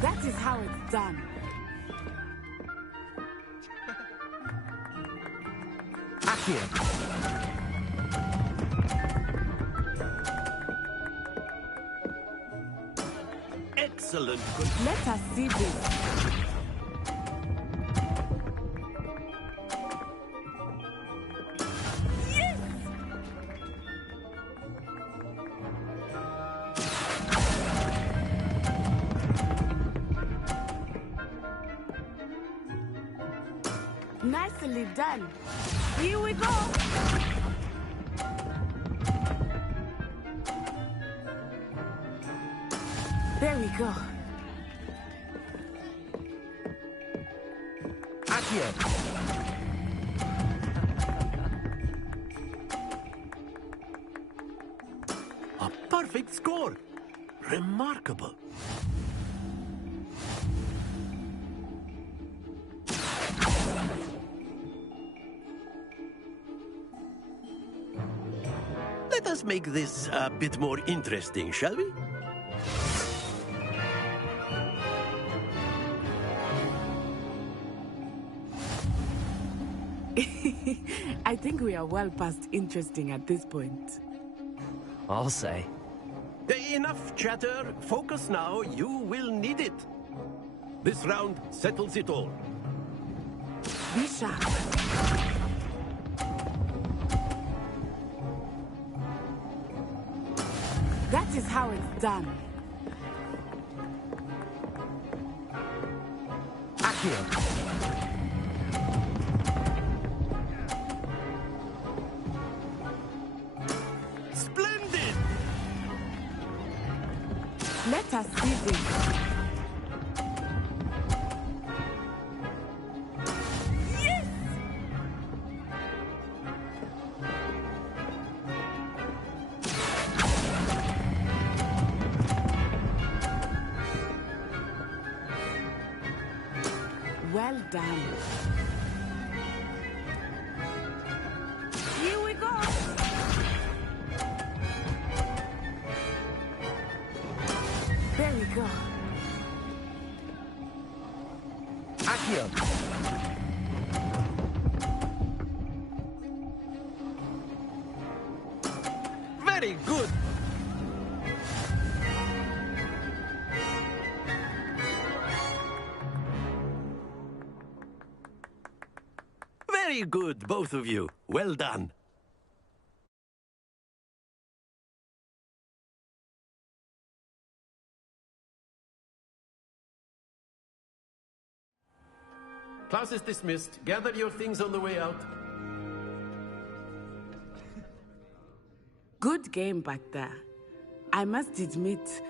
That is how it's done. Accio. Excellent. Let us see this. Nicely done. Here we go. There we go. Accio. A perfect score. Remarkable. Let us make this a bit more interesting, shall we? I think we are well past interesting at this point. I'll say. Enough chatter. Focus now. You will need it. This round settles it all. Be sharp. That is how it's done. Accio. Splendid! Let us see this. Yes! Well done. Here we go. There we go. Accio. Very good. Very good, both of you. Well done. Class is dismissed. Gather your things on the way out. Good game back there. I must admit,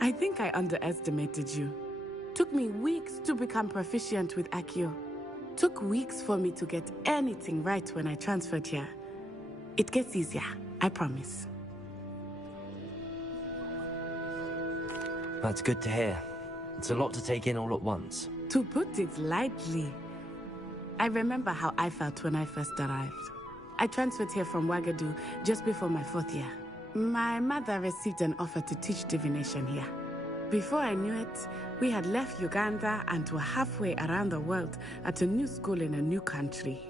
I think I underestimated you. Took me weeks to become proficient with Accio. Took weeks for me to get anything right when I transferred here. It gets easier, I promise. That's good to hear. It's a lot to take in all at once. To put it lightly, I remember how I felt when I first arrived. I transferred here from Wagadu just before my 4th year. My mother received an offer to teach divination here. Before I knew it, we had left Uganda and were halfway around the world at a new school in a new country.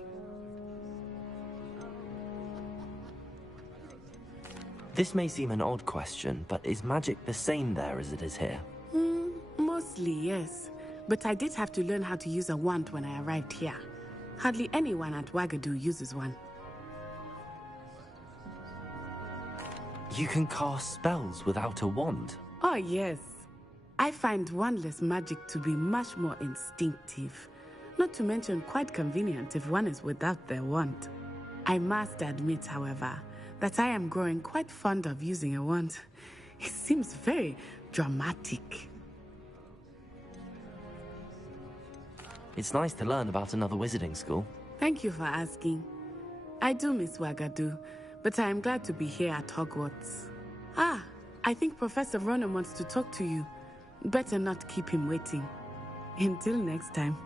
This may seem an odd question, but is magic the same there as it is here? Mostly, yes. But I did have to learn how to use a wand when I arrived here. Hardly anyone at Wagadu uses one. You can cast spells without a wand? Oh, yes. I find wandless magic to be much more instinctive. Not to mention quite convenient if one is without their wand. I must admit, however, that I am growing quite fond of using a wand. It seems very dramatic. It's nice to learn about another wizarding school. Thank you for asking. I do miss Wagadu, but I am glad to be here at Hogwarts. Ah, I think Professor Ronan wants to talk to you. Better not keep him waiting. Until next time.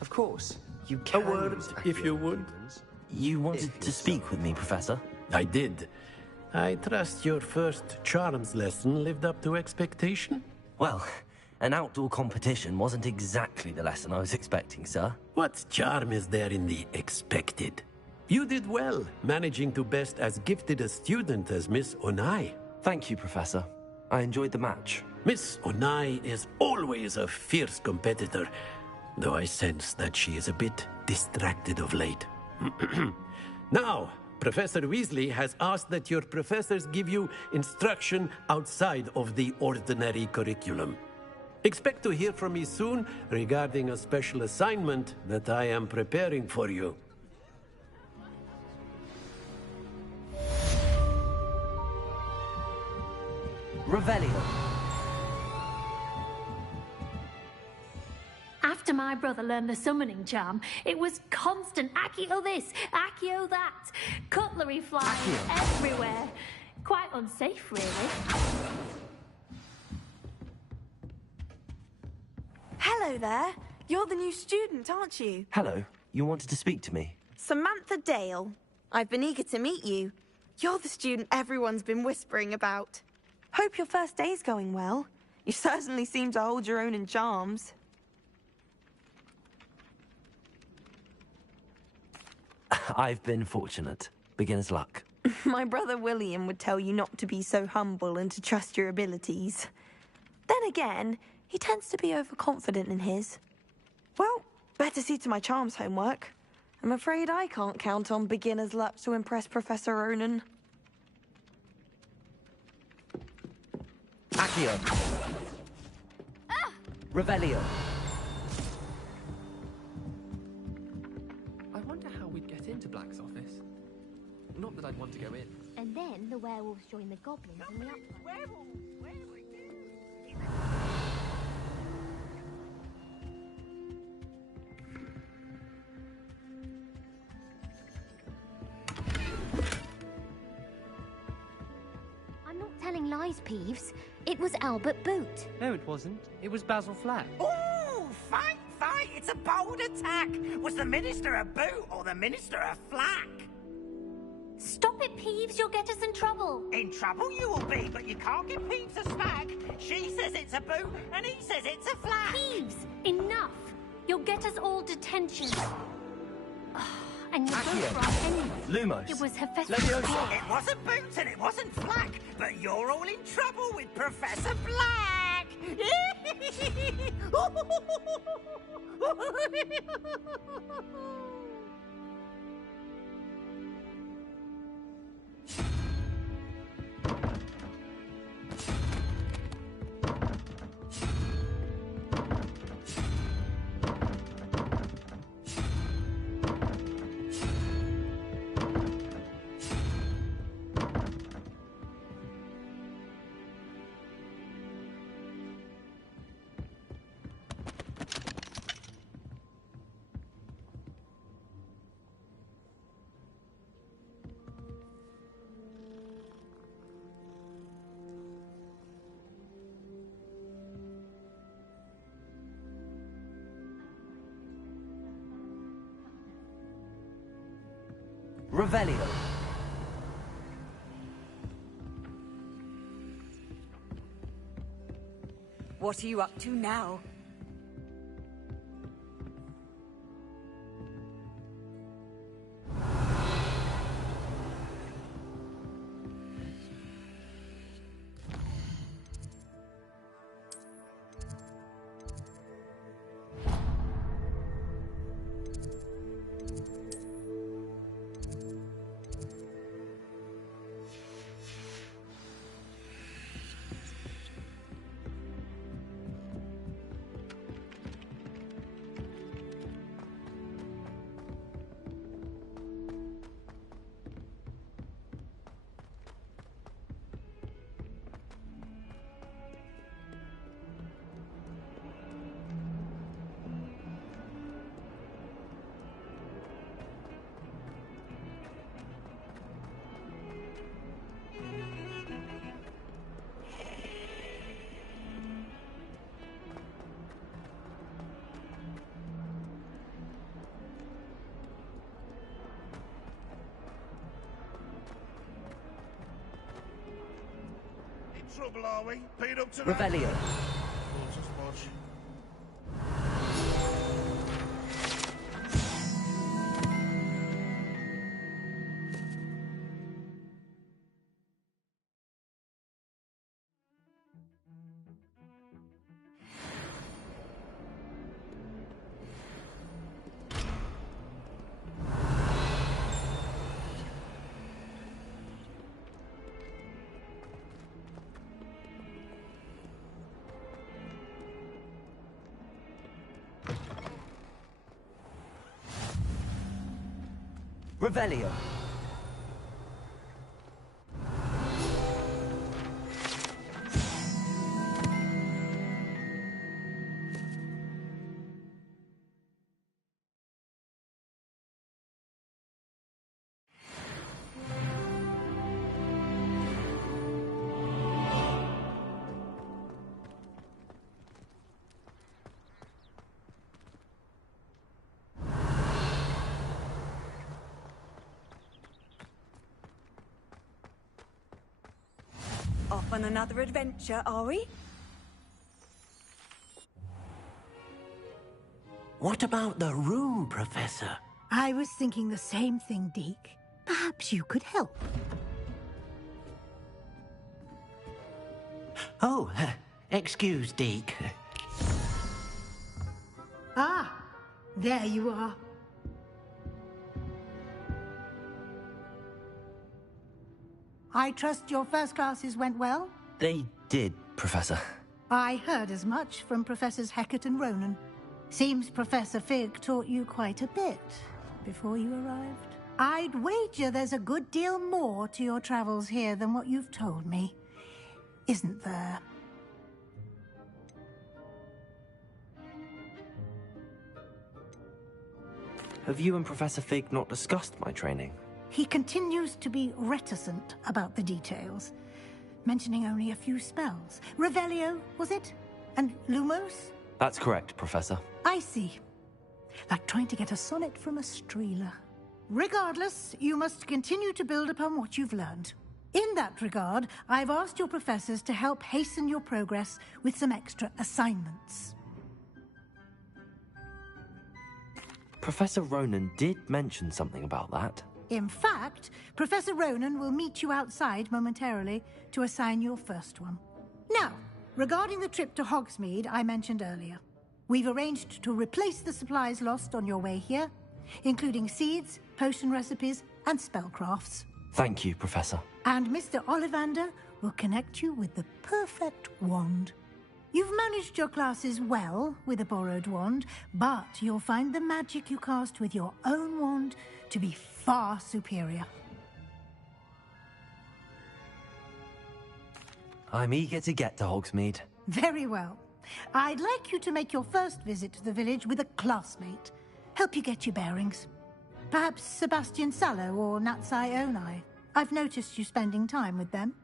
Of course, you can. A word, if you would. You wanted to speak with me, Professor? I did. I trust your first charms lesson lived up to expectation? Well, an outdoor competition wasn't exactly the lesson I was expecting, sir. What charm is there in the expected? You did well, managing to best as gifted a student as Miss Onai. Thank you, Professor. I enjoyed the match. Miss Onai is always a fierce competitor, though I sense that she is a bit distracted of late. Now, Professor Weasley has asked that your professors give you instruction outside of the ordinary curriculum. Expect to hear from me soon regarding a special assignment that I am preparing for you. Revelio. After my brother learned the summoning charm, it was constant Accio this, Accio that, cutlery flying everywhere. Quite unsafe, really. Hello there. You're the new student, aren't you? Hello. You wanted to speak to me? Samantha Dale. I've been eager to meet you. You're the student everyone's been whispering about. Hope your first day's going well. You certainly seem to hold your own in charms. I've been fortunate. Beginner's luck. My brother William would tell you not to be so humble and to trust your abilities. Then again, he tends to be overconfident in his. Well, better see to my charms homework. I'm afraid I can't count on beginner's luck to impress Professor Ronan. Accio. Revelio. I wonder how we'd get into Black's office. Not that I'd want to go in. And then the werewolves join the goblins in the upland. I'm not telling lies, Peeves. It was Albert Boot. No, it wasn't. It was Basil Flack. Ooh, fight! It's a bold attack! Was the Minister a boot or the Minister a flack? Stop it, Peeves. You'll get us in trouble. In trouble you will be, but you can't give Peeves a smack. She says it's a boot, and he says it's a flack. Peeves, enough. You'll get us all detention. And you're both wrong anyway. Lumos. It was Hephaestus. It wasn't boot and it wasn't flack, but you're all in trouble with Professor Black. Revelio. What are you up to now? trouble, are we? Been up to Revelio. that? Thought as much. Revelio. Off on another adventure, are we? What about the room, Professor? I was thinking the same thing, Deke. Perhaps you could help. Oh, excuse, Deke. Ah, there you are. I trust your first classes went well? They did, Professor. I heard as much from Professors Hecat and Ronan. Seems Professor Fig taught you quite a bit before you arrived. I'd wager there's a good deal more to your travels here than what you've told me. Isn't there? Have you and Professor Fig not discussed my training? He continues to be reticent about the details, mentioning only a few spells. Revelio, was it? And Lumos? That's correct, Professor. I see. Like trying to get a sonnet from a streeler. Regardless, you must continue to build upon what you've learned. In that regard, I've asked your professors to help hasten your progress with some extra assignments. Professor Ronan did mention something about that. In fact, Professor Ronan will meet you outside momentarily to assign your first one. Now, regarding the trip to Hogsmeade I mentioned earlier, we've arranged to replace the supplies lost on your way here, including seeds, potion recipes, and spellcrafts. Thank you, Professor. And Mr. Ollivander will connect you with the perfect wand. You've managed your classes well with a borrowed wand, but you'll find the magic you cast with your own wand to be far superior. I'm eager to get to Hogsmeade. Very well. I'd like you to make your first visit to the village with a classmate. Help you get your bearings. Perhaps Sebastian Sallow or Natsai Onai. I've noticed you spending time with them.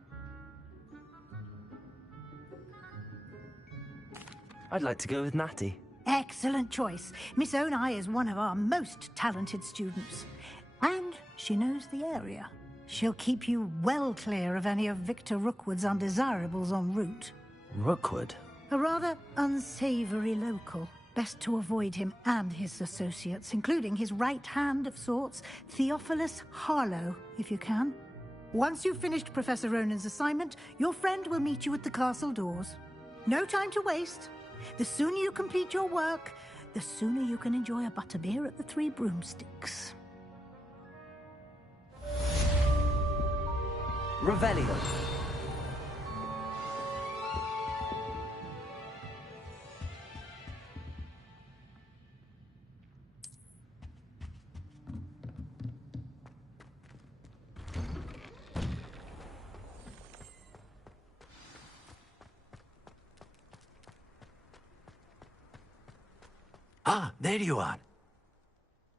I'd like to go with Natty. Excellent choice. Miss Onai is one of our most talented students. And she knows the area. She'll keep you well clear of any of Victor Rookwood's undesirables en route. Rookwood? A rather unsavory local. Best to avoid him and his associates, including his right hand of sorts, Theophilus Harlow, if you can. Once you've finished Professor Ronan's assignment, your friend will meet you at the castle doors. No time to waste. The sooner you complete your work, the sooner you can enjoy a butterbeer at the Three Broomsticks. Revelio. Ah, there you are.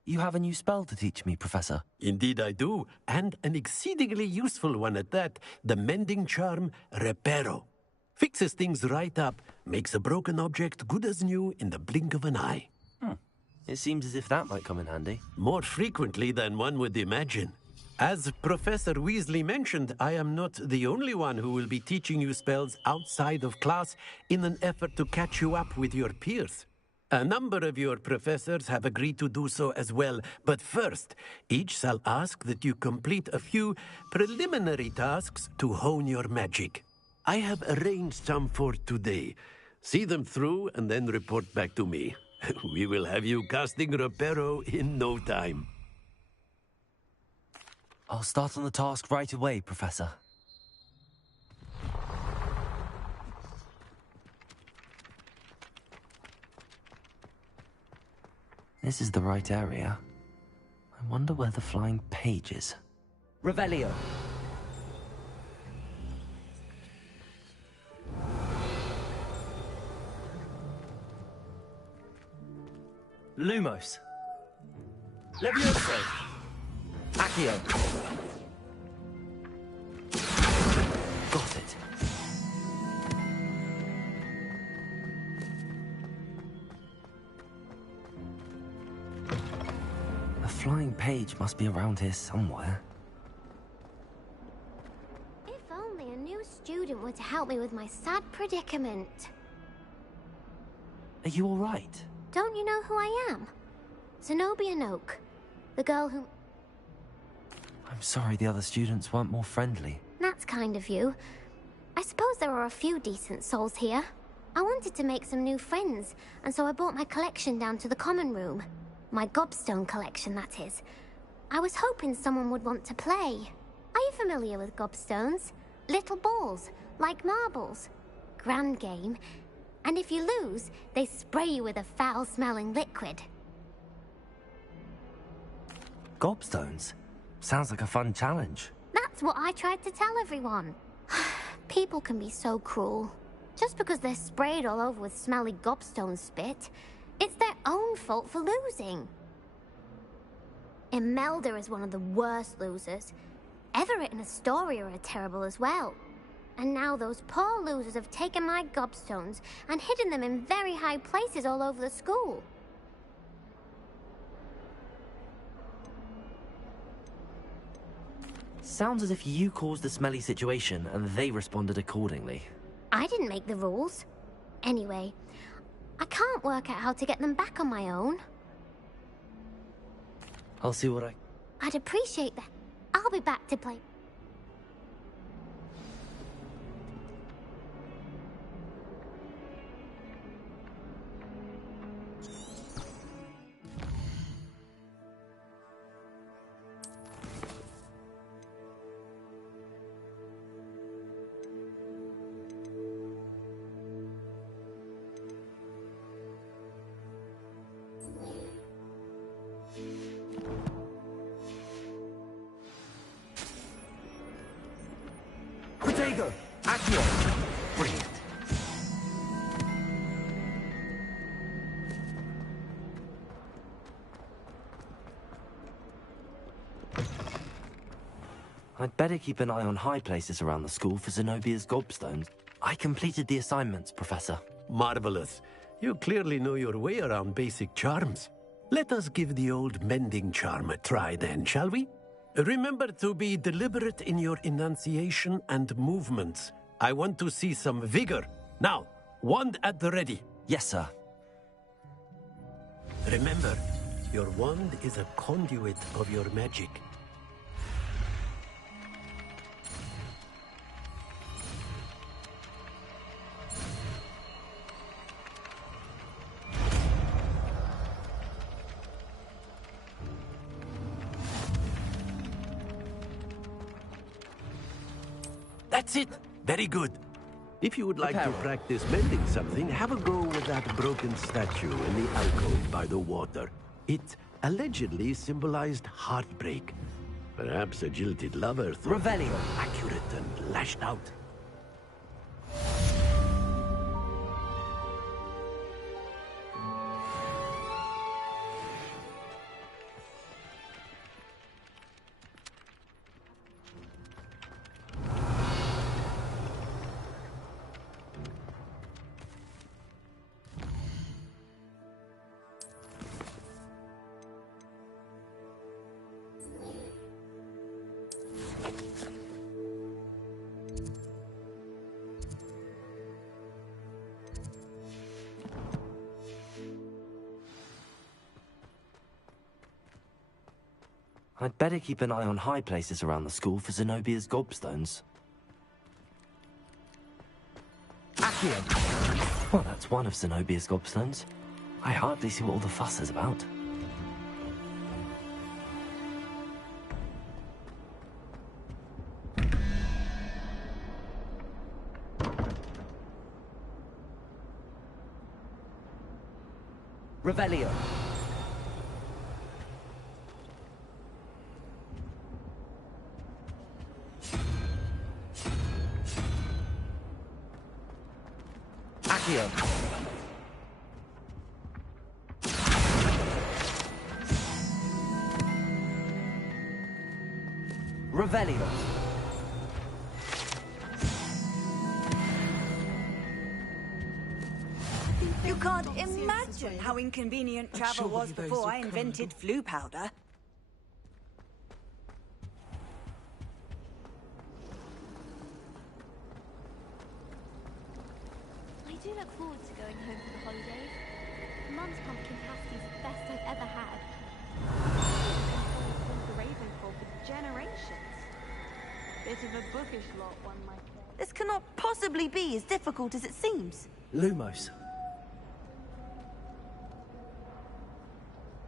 You have a new spell to teach me, Professor. Indeed I do, and an exceedingly useful one at that. The mending charm, Reparo. Fixes things right up, makes a broken object good as new in the blink of an eye. It seems as if that might come in handy. More frequently than one would imagine. As Professor Weasley mentioned, I am not the only one who will be teaching you spells outside of class in an effort to catch you up with your peers. A number of your professors have agreed to do so as well, but first, each shall ask that you complete a few preliminary tasks to hone your magic. I have arranged some for today. See them through and then report back to me. We will have you casting Reparo in no time. I'll start on the task right away, Professor. This is the right area. I wonder where the flying page is. Revelio. Lumos. Levioso. Accio. Got it. A flying page must be around here somewhere. If only a new student were to help me with my sad predicament. Are you all right? Don't you know who I am? Zenobia Noak. The girl who... I'm sorry the other students weren't more friendly. That's kind of you. I suppose there are a few decent souls here. I wanted to make some new friends, and so I brought my collection down to the common room. My gobstone collection, that is. I was hoping someone would want to play. Are you familiar with gobstones? Little balls, like marbles. Grand game. And if you lose, they spray you with a foul-smelling liquid. Gobstones? Sounds like a fun challenge. That's what I tried to tell everyone. People can be so cruel. Just because they're sprayed all over with smelly gobstone spit, it's their own fault for losing. Imelda is one of the worst losers. Everett and Astoria are terrible as well. And now those poor losers have taken my gobstones and hidden them in very high places all over the school. Sounds as if you caused the smelly situation and they responded accordingly. I didn't make the rules. Anyway, I can't work out how to get them back on my own. I'll see what I'd appreciate that. I'll be back to play. Protego. Accio. Brilliant. I'd better keep an eye on high places around the school for Zenobia's gobstones. I completed the assignments, Professor. Marvelous. You clearly know your way around basic charms. Let us give the old mending charm a try then, shall we? Remember to be deliberate in your enunciation and movements. I want to see some vigor. Now, wand at the ready. Yes, sir. Remember, your wand is a conduit of your magic. That's it! Very good. If you would like to practice mending something, have a go with that broken statue in the alcove by the water. It allegedly symbolized heartbreak. Perhaps a jilted lover thought Revelio. accurate and lashed out. I'd better keep an eye on high places around the school for Zenobia's gobstones. Accio! Well, that's one of Zenobia's gobstones. I hardly see what all the fuss is about. Revelio. Accio. Revelio. You can't imagine how inconvenient travel was before I invented flu powder. I do look forward to going home for the holidays. Mum's pumpkin pasty is the best I've ever had. The Ravenfall for generations. Bit of a bookish lot, one might say. This cannot possibly be as difficult as it seems. Lumos.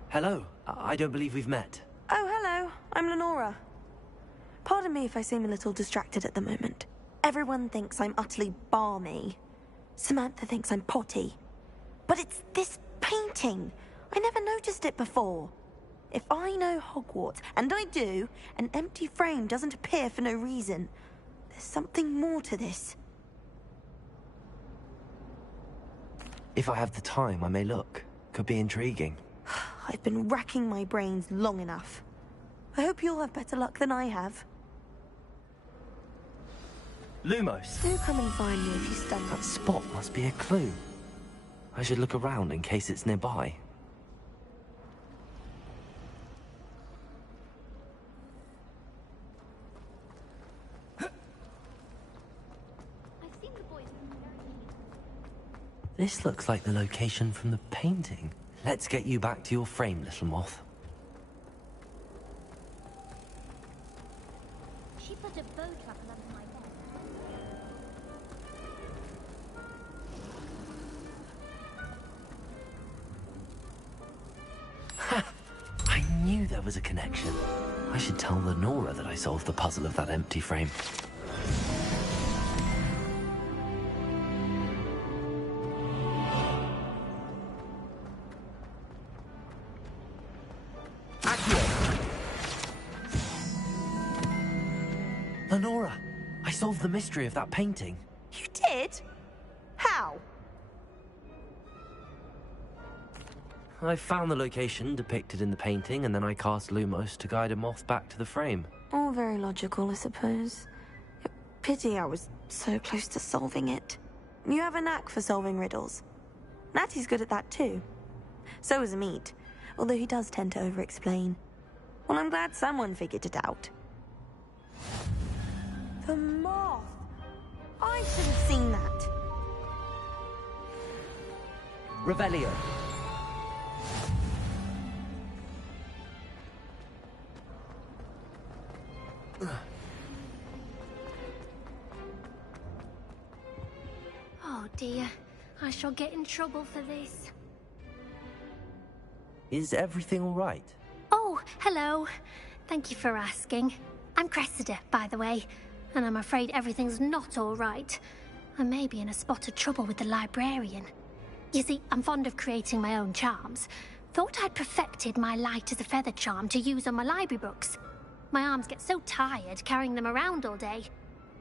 Hello. I don't believe we've met. Oh, hello. I'm Lenora. Pardon me if I seem a little distracted at the moment. Everyone thinks I'm utterly balmy. Samantha thinks I'm potty. But it's this painting. I never noticed it before. If I know Hogwarts, and I do, an empty frame doesn't appear for no reason. There's something more to this. If I have the time, I may look. Could be intriguing. I've been racking my brains long enough. I hope you'll have better luck than I have. Lumos. Do come and find me if you stumble. That spot must be a clue. I should look around in case it's nearby. This looks like the location from the painting. Let's get you back to your frame, little moth. She put a bow trap under my bed. I knew there was a connection. I should tell Lenora that I solved the puzzle of that empty frame. Lenora, I solved the mystery of that painting. You did? How? I found the location depicted in the painting, and then I cast Lumos to guide a moth back to the frame. All very logical, I suppose. Pity I was so close to solving it. You have a knack for solving riddles. Natty's good at that too. So is Amit, although he does tend to over-explain. Well, I'm glad someone figured it out. The moth! I should have seen that. Revelio. Oh dear, I shall get in trouble for this. Is everything all right? Oh, hello. Thank you for asking. I'm Cressida, by the way, and I'm afraid everything's not all right. I may be in a spot of trouble with the librarian. You see, I'm fond of creating my own charms. Thought I'd perfected my light as a feather charm to use on my library books. My arms get so tired carrying them around all day.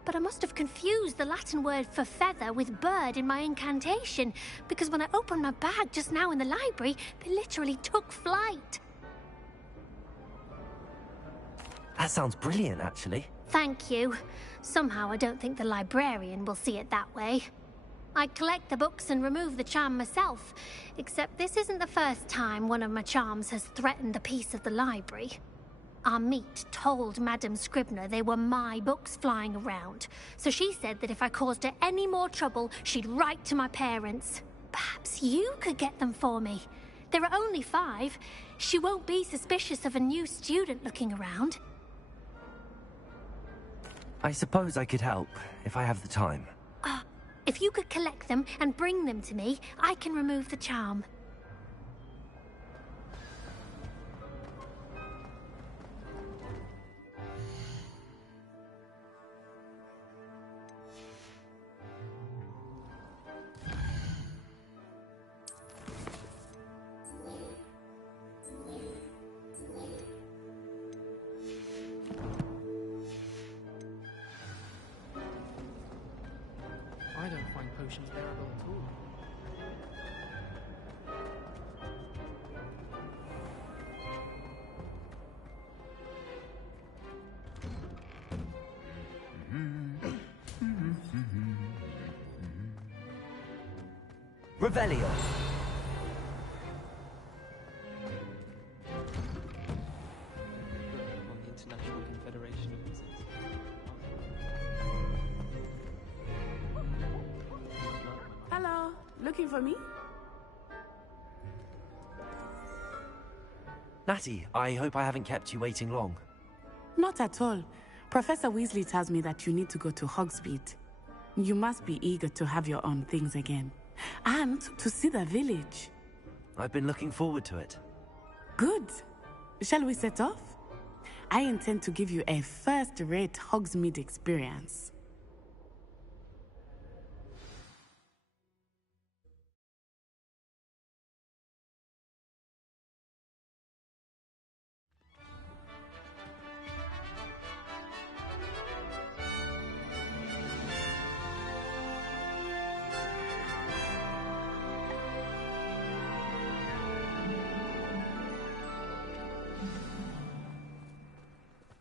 But I must have confused the Latin word for feather with bird in my incantation, because when I opened my bag just now in the library, they literally took flight. That sounds brilliant, actually. Thank you. Somehow I don't think the librarian will see it that way. I collect the books and remove the charm myself, except this isn't the first time one of my charms has threatened the peace of the library. Amit told Madame Scribner they were my books flying around, so she said that if I caused her any more trouble, she'd write to my parents. Perhaps you could get them for me. There are only 5. She won't be suspicious of a new student looking around. I suppose I could help, if I have the time. If you could collect them and bring them to me, I can remove the charm. I don't find potions bearable at all. Revelio. On the International Confederation of Wizards. Hello, looking for me? Natty, I hope I haven't kept you waiting long. Not at all. Professor Weasley tells me that you need to go to Hogsmeade. You must be eager to have your own things again. And to see the village. I've been looking forward to it. Good. Shall we set off? I intend to give you a first-rate Hogsmeade experience.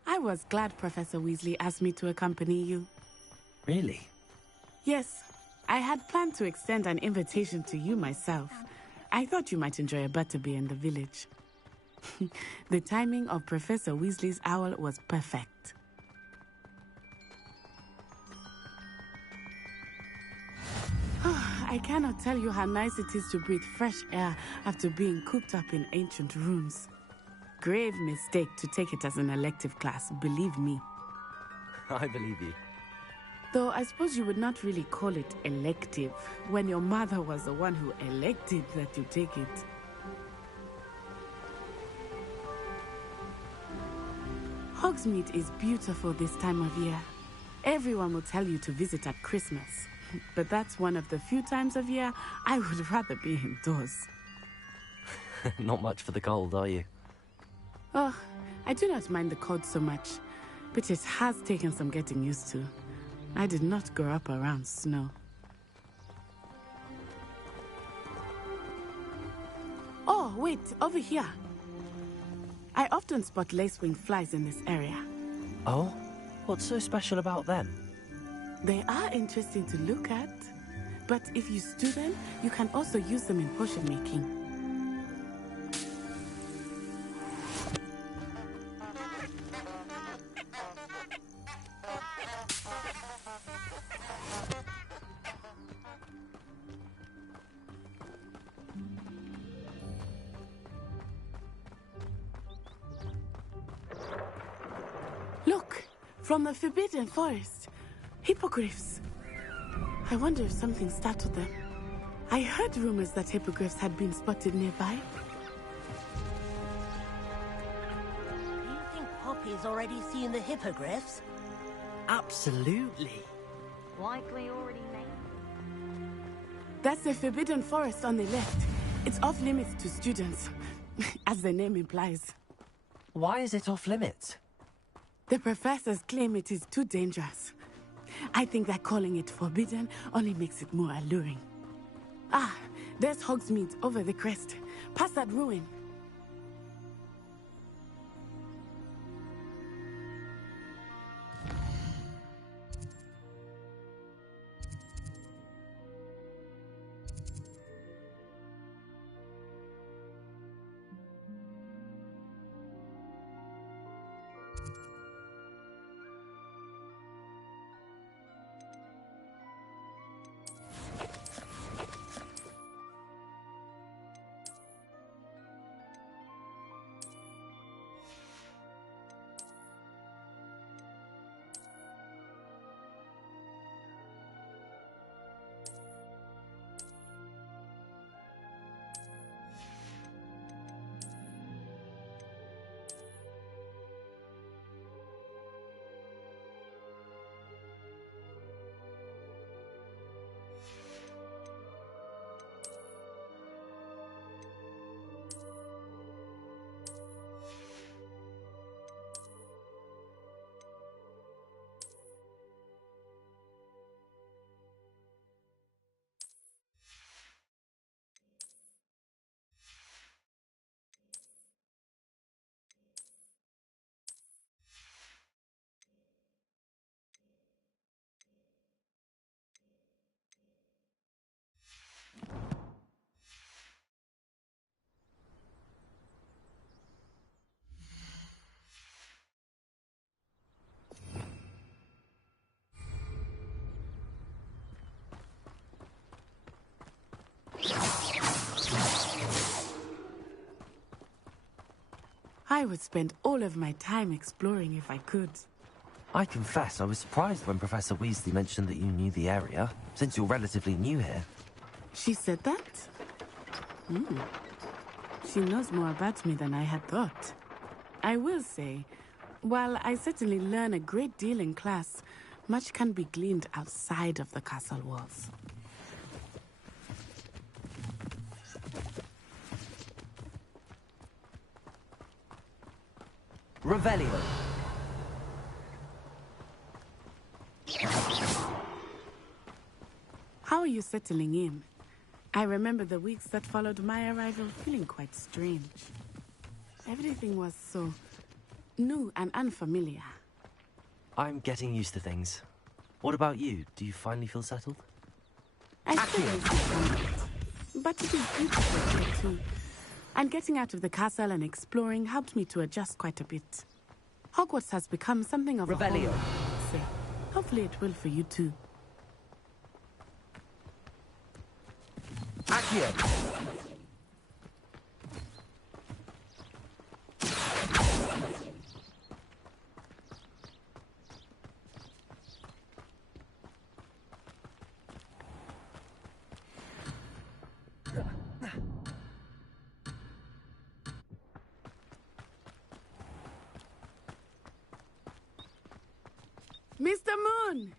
I was glad Professor Weasley asked me to accompany you. Really? Yes, I had planned to extend an invitation to you myself. I thought you might enjoy a butterbeer in the village. The timing of Professor Weasley's owl was perfect. I cannot tell you how nice it is to breathe fresh air after being cooped up in ancient rooms. Grave mistake to take it as an elective class, believe me. I believe you. Though I suppose you would not really call it elective when your mother was the one who elected that you take it. Hogsmeade is beautiful this time of year. Everyone will tell you to visit at Christmas, but that's one of the few times of year I would rather be indoors. Not much for the cold, are you? Oh, I do not mind the cold so much, but it has taken some getting used to. I did not grow up around snow. Oh, wait, over here. I often spot lacewing flies in this area. Oh? What's so special about them? They are interesting to look at, but if you stew them, you can also use them in potion making. Look, from the Forbidden Forest. Hippogriffs. I wonder if something startled them. I heard rumors that hippogriffs had been spotted nearby. Do you think Poppy's already seen the hippogriffs? Absolutely. Likely already made. That's the Forbidden Forest on the left. It's off limits to students, as the name implies. Why is it off limits? The professors claim it is too dangerous. I think that calling it forbidden only makes it more alluring. Ah, there's Hogsmeade over the crest, past that ruin. I would spend all of my time exploring if I could. I confess I was surprised when Professor Weasley mentioned that you knew the area, since you're relatively new here. She said that? She knows more about me than I had thought. I will say, while I certainly learn a great deal in class, much can be gleaned outside of the castle walls. Revelio. How are you settling in? I remember the weeks that followed my arrival feeling quite strange. Everything was so new and unfamiliar. I'm getting used to things. What about you? Do you finally feel settled? I still don't feel comfortable, but it is beautiful here too. And getting out of the castle and exploring helped me to adjust quite a bit. Hogwarts has become something of Revelio. a home. So, hopefully it will for you too. Accio. Mr. Moon!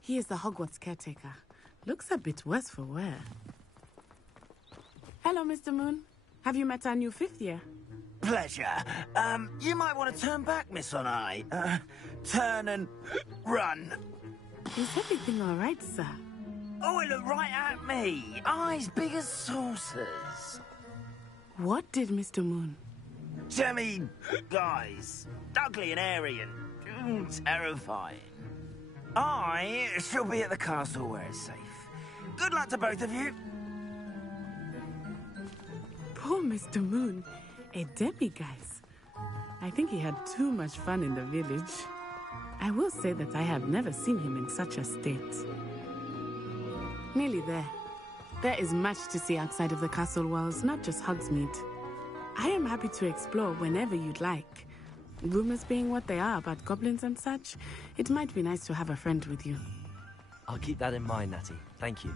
He is the Hogwarts caretaker. Looks a bit worse for wear. Hello, Mr. Moon. Have you met our new 5th year? Pleasure. You might want to turn back, Miss Onai. Turn and run. Is everything all right, sir? Oh, it looked right at me. Eyes big as saucers. What did Mr. Moon? Jemmy, guys. Ugly and airy and terrifying. I shall be at the castle where it's safe. Good luck to both of you. Poor Mr. Moon. A demiguise. I think he had too much fun in the village. I will say that I have never seen him in such a state. Nearly there. There is much to see outside of the castle walls, not just Hogsmeade. I am happy to explore whenever you'd like. Rumors being what they are about goblins and such, it might be nice to have a friend with you. I'll keep that in mind, Natty. Thank you.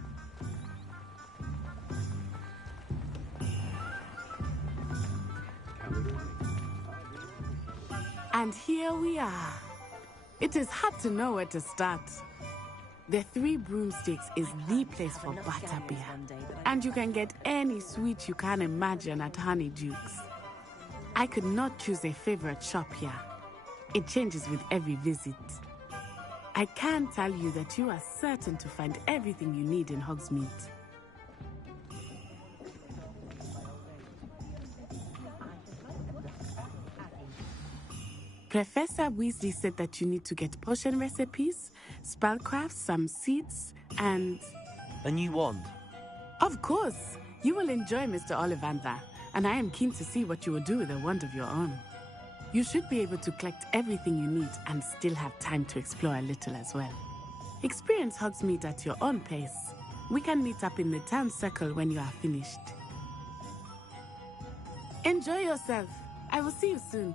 And here we are. It is hard to know where to start. The Three Broomsticks is the place for butterbeer. And you can get any sweet you can imagine at Honeydukes. I could not choose a favorite shop here. It changes with every visit. I can tell you that you are certain to find everything you need in Hogsmeade. Professor Weasley said that you need to get potion recipes, spellcraft, some seeds, and... A new wand? Of course! You will enjoy Mr. Ollivander, and I am keen to see what you will do with a wand of your own. You should be able to collect everything you need and still have time to explore a little as well. Experience Hogsmeade at your own pace. We can meet up in the town circle when you are finished. Enjoy yourself. I will see you soon.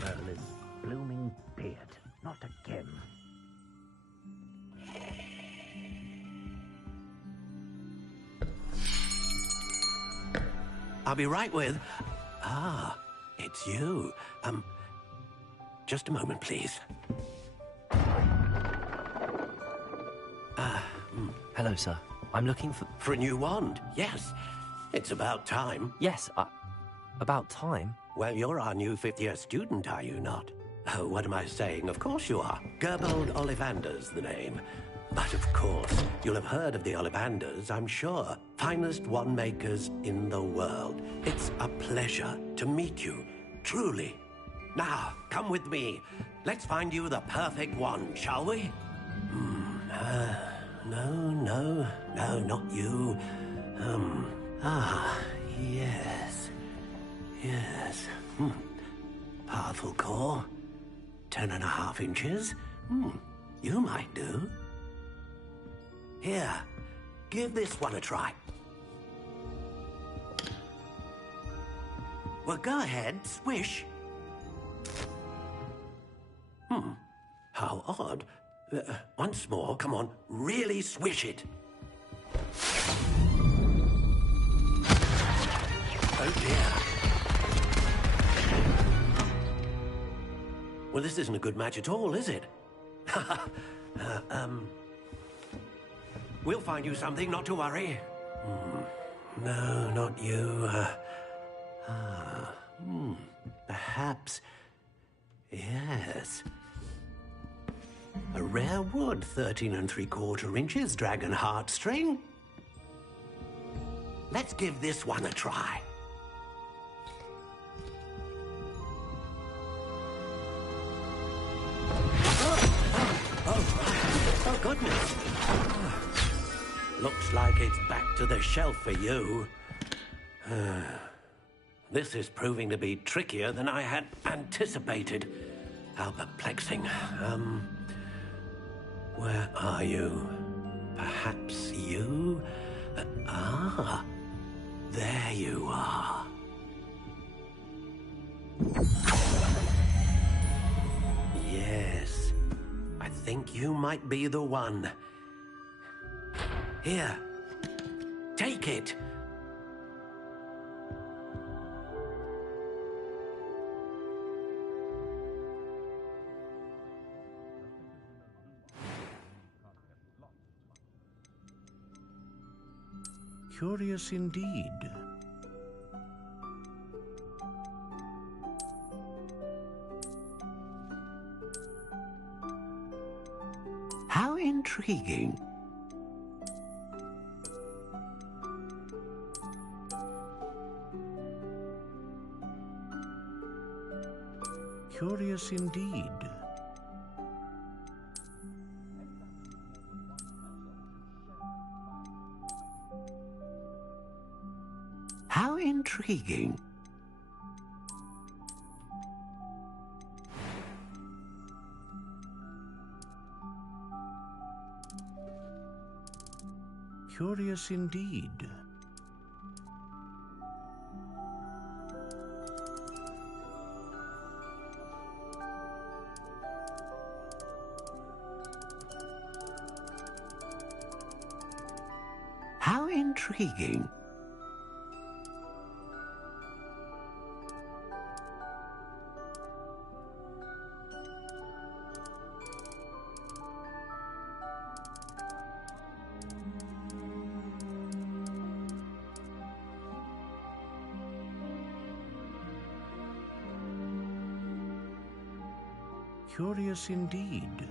Merlin's blooming beard. Not again. I'll be right with... Ah, it's you. Just a moment, please. Hello, sir. I'm looking for... For a new wand, yes. It's about time. Yes, about time? Well, you're our new 5th-year student, are you not? Oh, what am I saying? Of course you are. Gerbold Ollivander's the name. But of course, you'll have heard of the Ollivanders, I'm sure. Finest wand makers in the world. It's a pleasure to meet you, truly. Now, come with me. Let's find you the perfect wand, shall we? No, not you. Yes. Yes. Powerful core. 10.5 inches. You might do. Here, give this one a try. Well, go ahead, swish. How odd. Once more, come on, really swish it. Oh dear. Well, this isn't a good match at all, is it? We'll find you something, not to worry. No, not you. Perhaps. Yes. A rare wood, 13 3/4 inches, dragon heartstring. Let's give this one a try. Oh, goodness. Looks like it's back to the shelf for you. This is proving to be trickier than I had anticipated. How perplexing. Where are you? Perhaps you? There you are. Yes, I think you might be the one. Here, take it. Curious indeed. How intriguing. Curious indeed. How intriguing. Curious indeed. How intriguing. Curious indeed.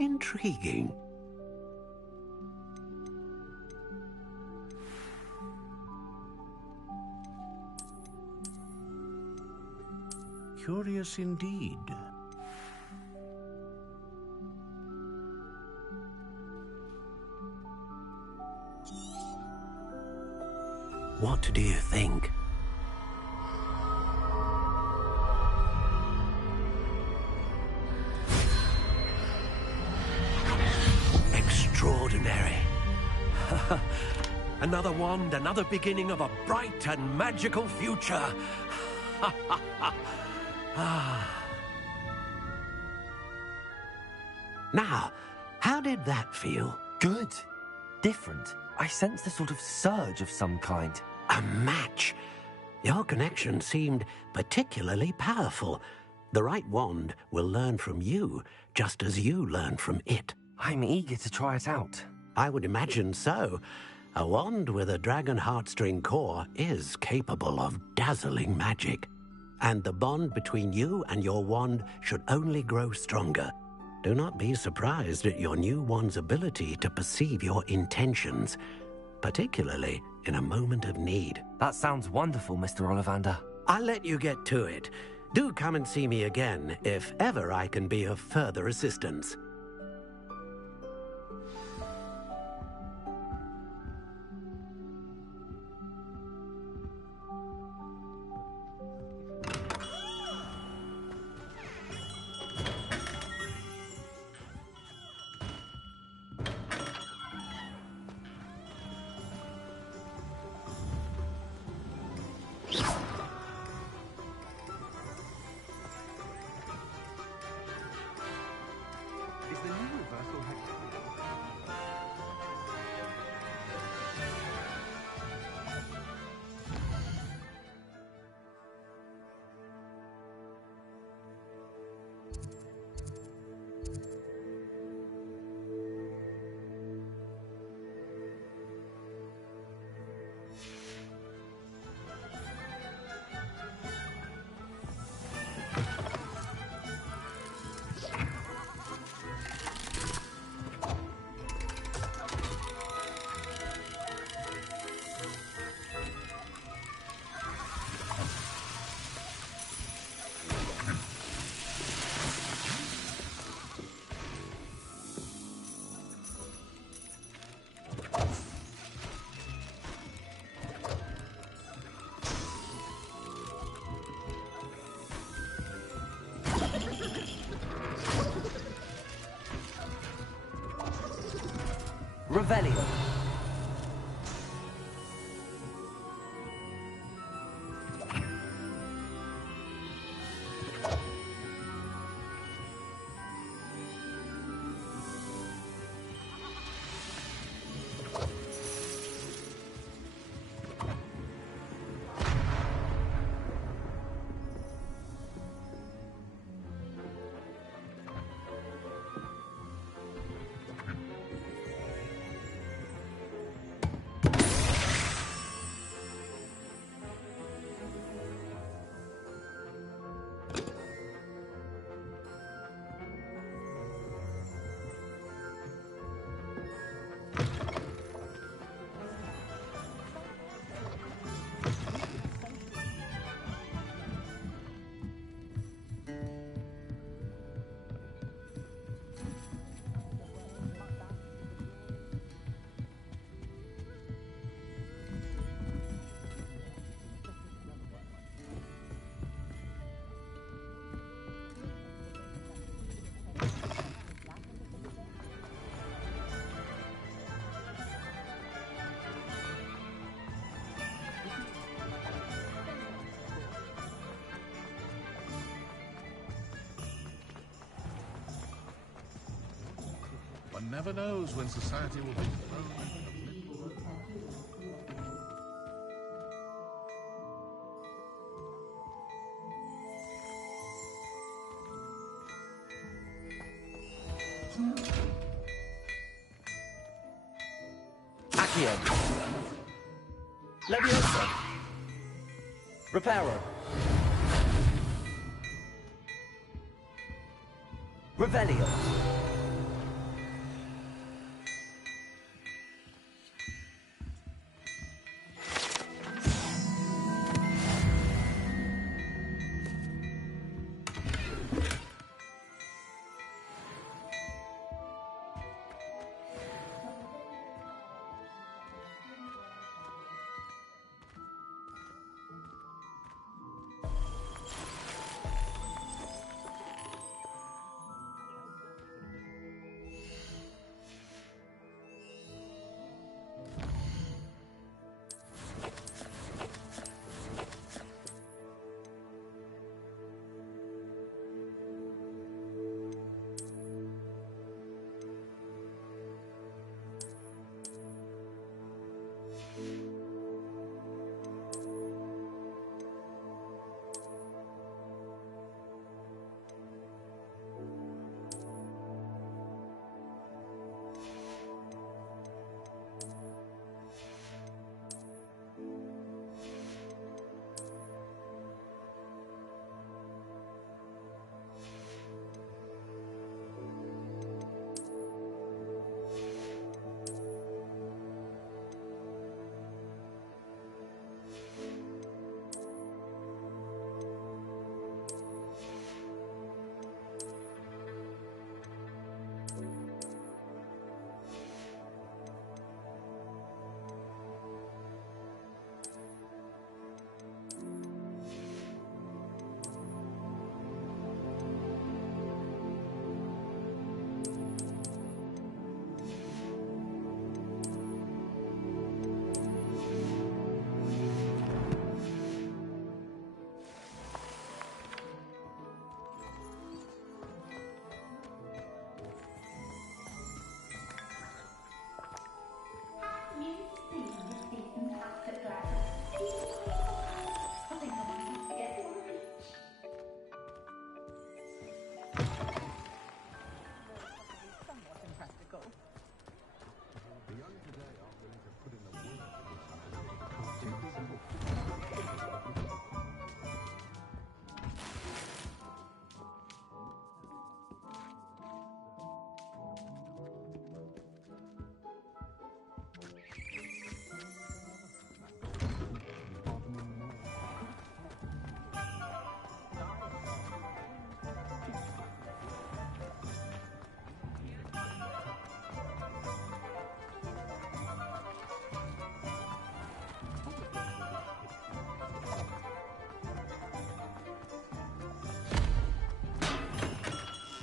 intriguing. Curious indeed. What do you think? Extraordinary. Another wand, another beginning of a bright and magical future. Now, how did that feel? Good. Different. I sensed a sort of surge of some kind. A match. Your connection seemed particularly powerful. The right wand will learn from you, just as you learn from it. I'm eager to try it out. I would imagine so. A wand with a dragon heartstring core is capable of dazzling magic. And the bond between you and your wand should only grow stronger. Do not be surprised at your new wand's ability to perceive your intentions, particularly in a moment of need. That sounds wonderful, Mr. Ollivander. I'll let you get to it. Do come and see me again if ever I can be of further assistance. Revelio. One never knows when society will be thrown. Accio. Leviosa. Reparo. Revelio.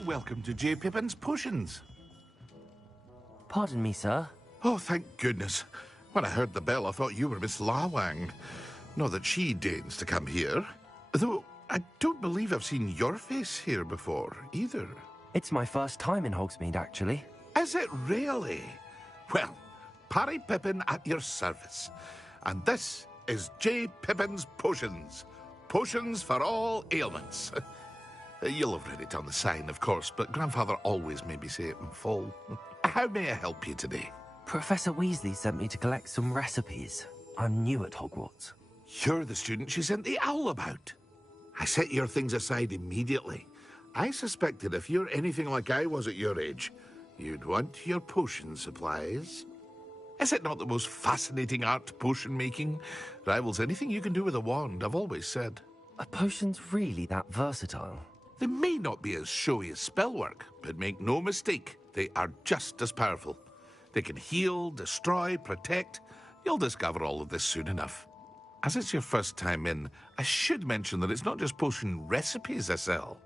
welcome to J. Pippin's Potions. Pardon me, sir. Oh, thank goodness. When I heard the bell, I thought you were Miss Lawang. Not that she deigns to come here. Though, I don't believe I've seen your face here before, either. It's my first time in Hogsmeade, actually. Is it really? Well, Parry Pippin at your service. And this is J. Pippin's Potions. Potions for all ailments. You'll have read it on the sign, of course, but Grandfather always made me say it in full. How may I help you today? Professor Weasley sent me to collect some recipes. I'm new at Hogwarts. You're the student she sent the owl about. I set your things aside immediately. I suspected if you're anything like I was at your age, you'd want your potion supplies. Is it not the most fascinating art, potion making? Rivals anything you can do with a wand, I've always said. Are potions really that versatile? They may not be as showy as spellwork, but make no mistake, they are just as powerful. They can heal, destroy, protect. You'll discover all of this soon enough. As it's your first time in, I should mention that it's not just potion recipes I sell.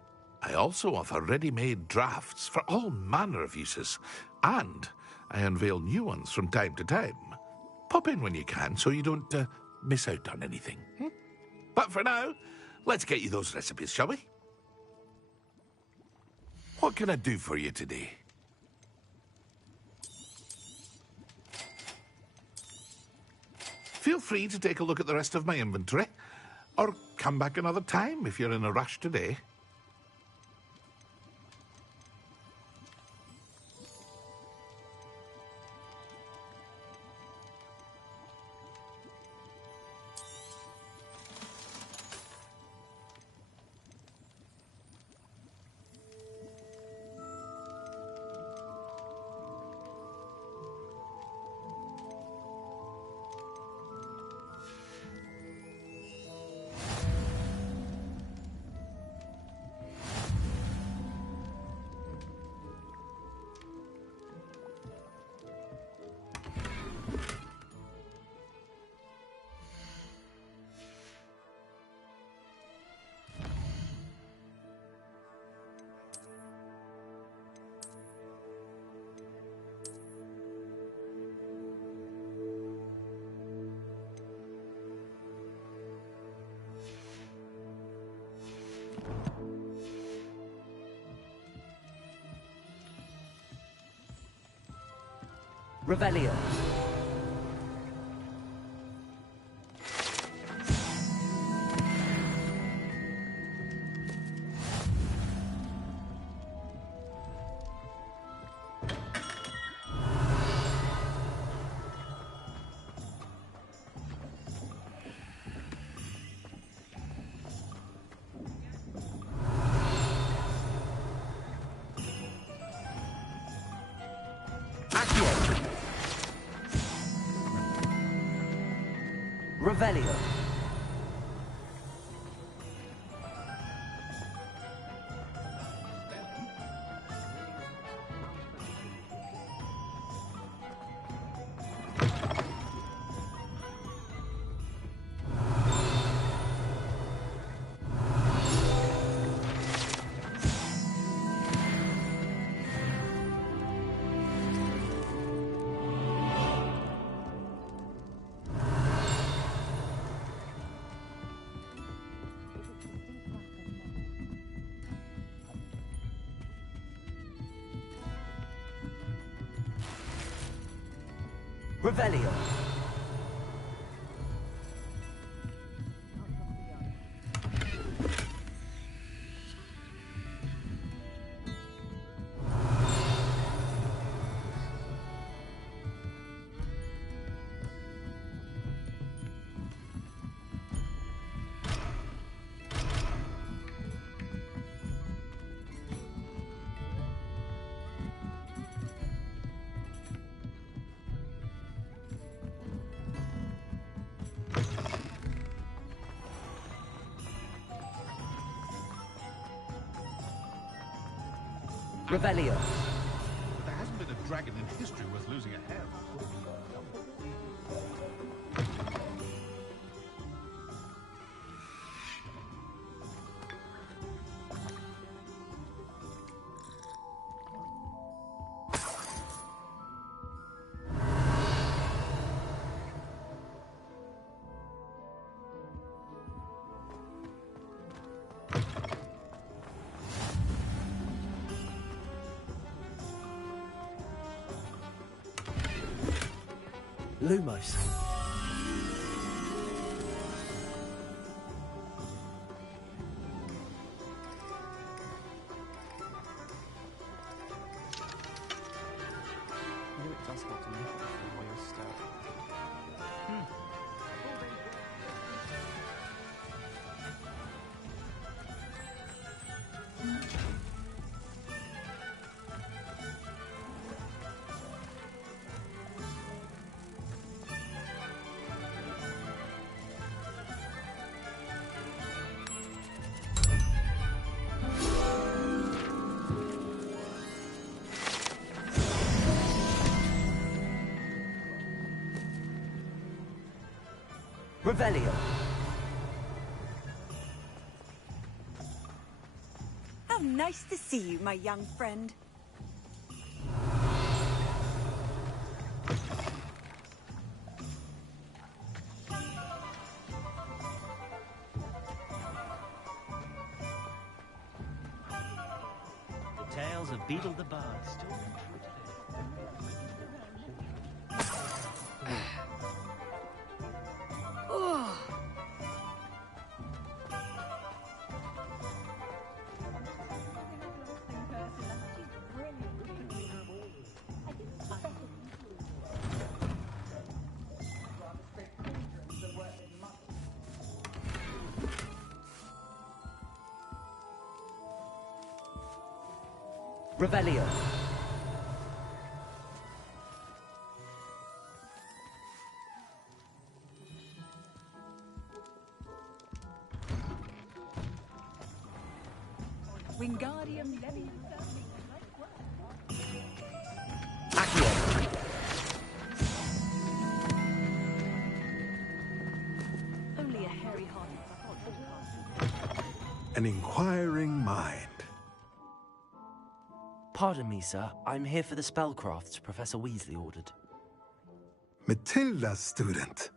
I also offer ready-made drafts for all manner of uses, and I unveil new ones from time to time. Pop in when you can so you don't miss out on anything. But for now, let's get you those recipes, shall we? What can I do for you today? Feel free to take a look at the rest of my inventory, or come back another time if you're in a rush today. Revelio. Revelio. Revelio. Revelio. There hasn't been a dragon in history worth losing a hair on. Lumos. I knew it does help to make it while you're stirring. Revelio. How nice to see you, my young friend. The tales of Beetle the Bard still ring true today. Oh. Revelio. Wingardium Leviosa. Only a hairy heart. An inquiring mind. Pardon me, sir. I'm here for the spellcrafts Professor Weasley ordered. Matilda, student.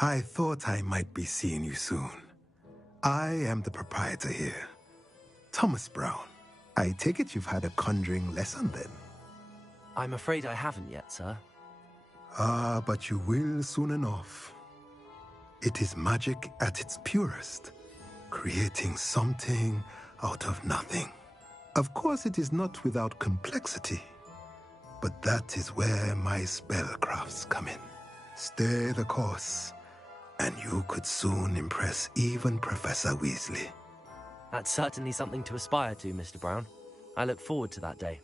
I thought I might be seeing you soon. I am the proprietor here, Thomas Brown. I take it you've had a conjuring lesson then? I'm afraid I haven't yet, sir. Ah, but you will soon enough. It is magic at its purest, creating something out of nothing. Of course, it is not without complexity, but that is where my spellcrafts come in. Stay the course, and you could soon impress even Professor Weasley. That's certainly something to aspire to, Mr. Brown. I look forward to that day.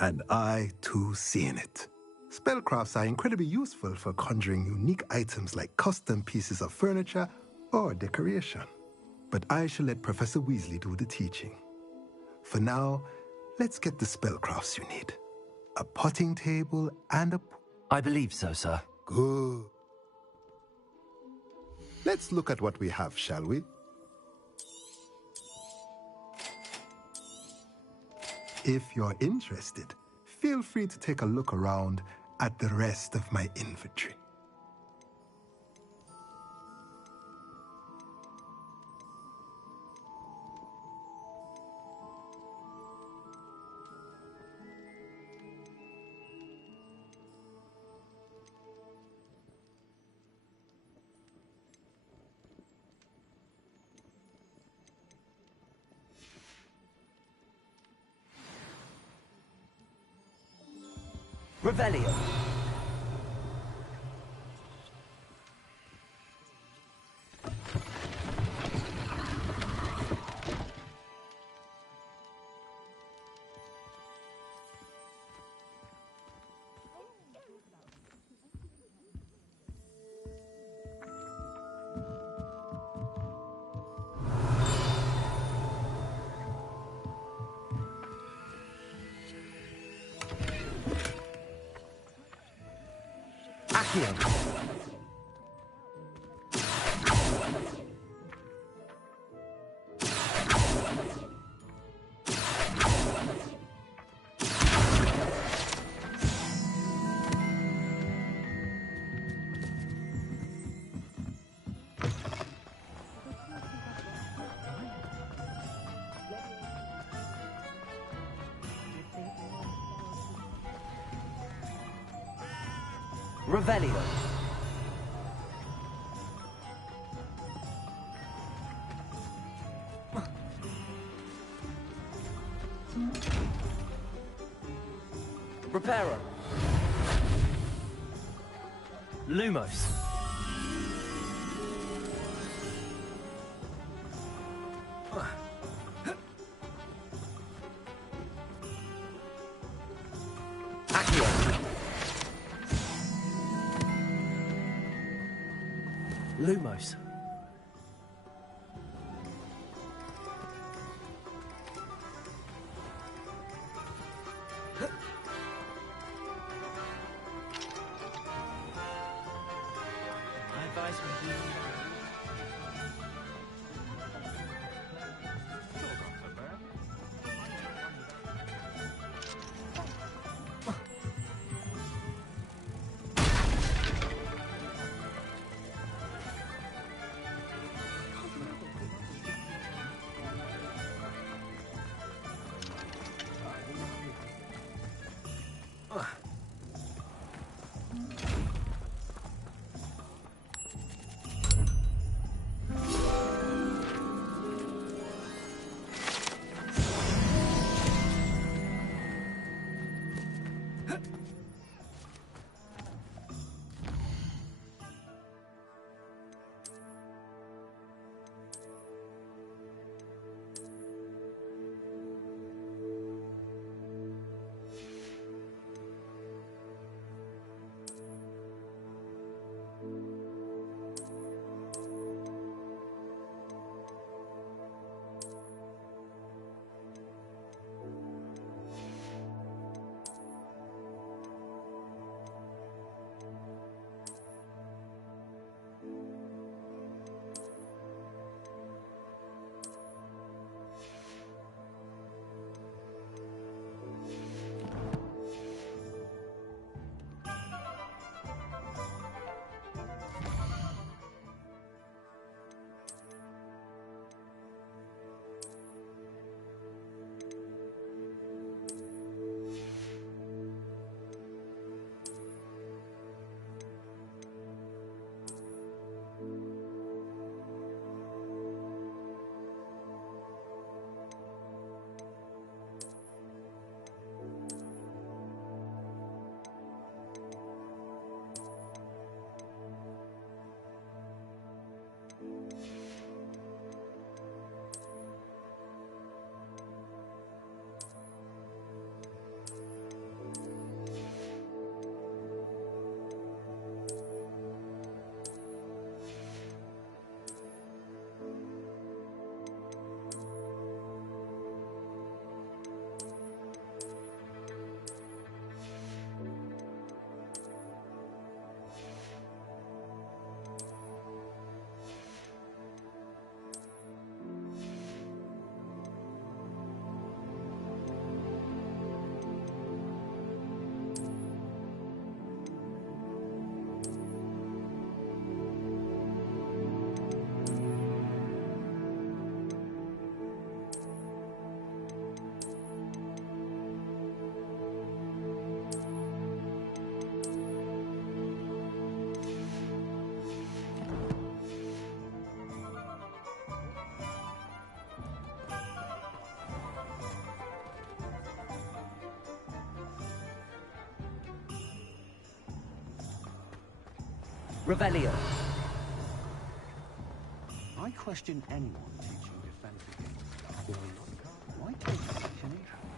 And I, too, seeing it. Spellcrafts are incredibly useful for conjuring unique items like custom pieces of furniture or decoration. But I shall let Professor Weasley do the teaching. For now, let's get the spellcrafts you need. A potting table and a... I believe so, sir. Good. Let's look at what we have, shall we? If you're interested, feel free to take a look around at the rest of my inventory. Revelio. Accio. Revelio. Reparo. Lumos. Accio. Lumos. My advice would be... Revelio. I question anyone teaching defensive. Why take such an interest?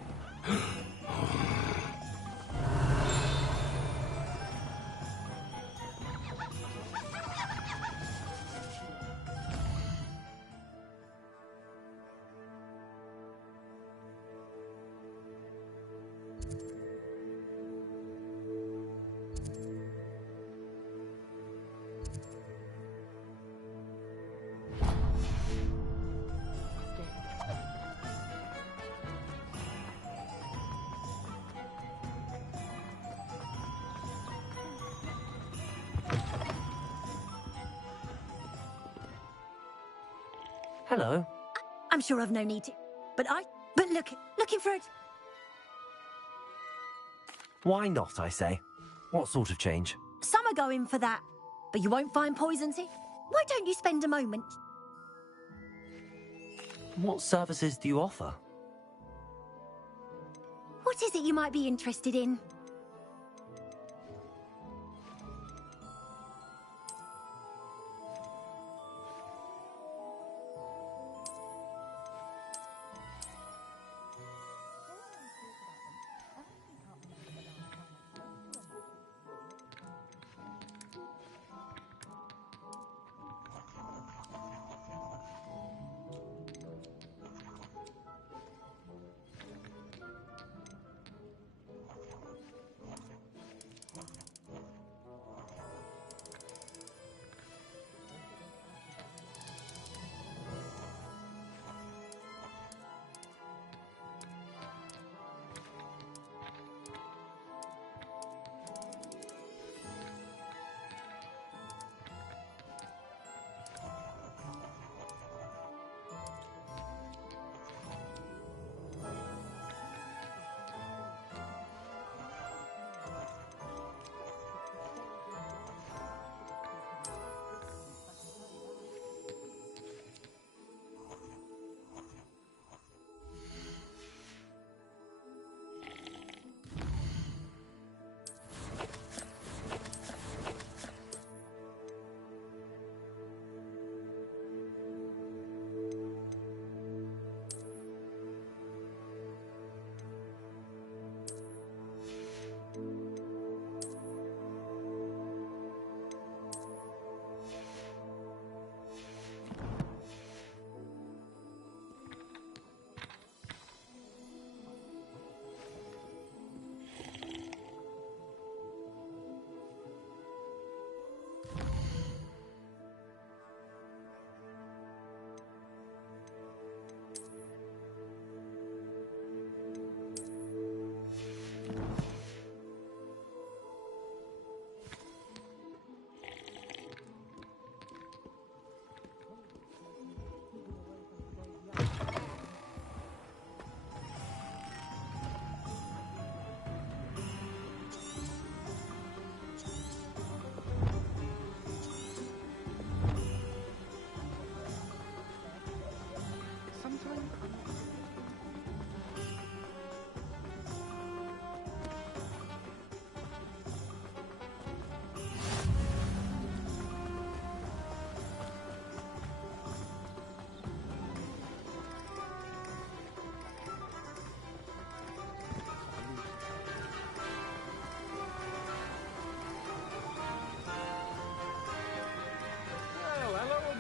Hello. I'm sure I've no need to. But looking for it. Why not, I say? What sort of change? Some are going for that, but you won't find poisons here. Why don't you spend a moment? What services do you offer? What is it you might be interested in?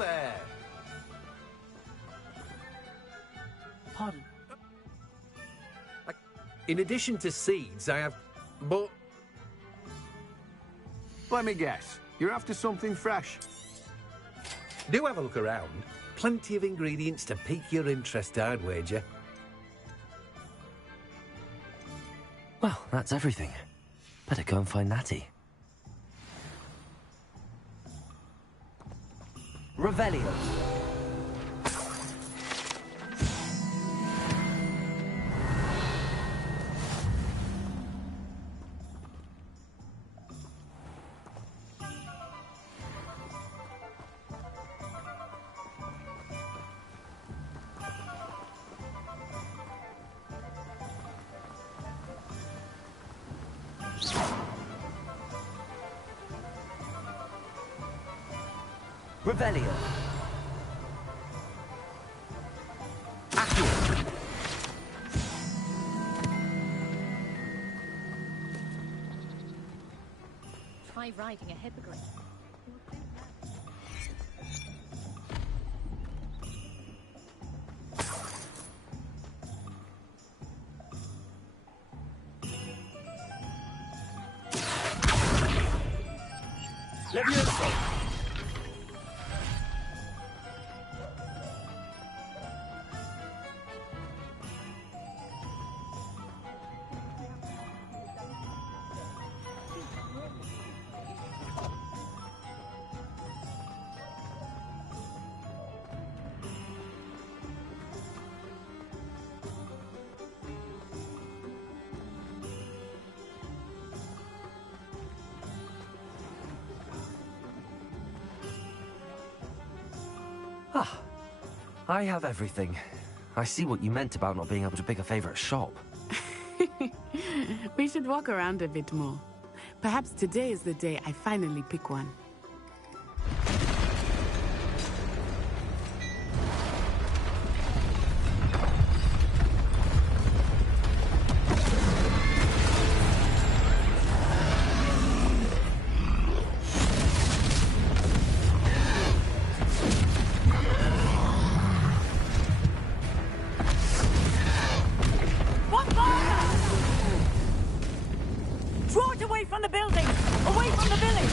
there. Pardon? In addition to seeds, I have... But... Let me guess. You're after something fresh. Do have a look around. Plenty of ingredients to pique your interest, I'd wager. Well, that's everything. Better go and find Natty. Revelio. Revelio. Try riding a hippogriff. Levioso. I have everything. I see what you meant about not being able to pick a favorite shop. We should walk around a bit more. Perhaps today is the day I finally pick one. Draw it away from the building! Away from the village!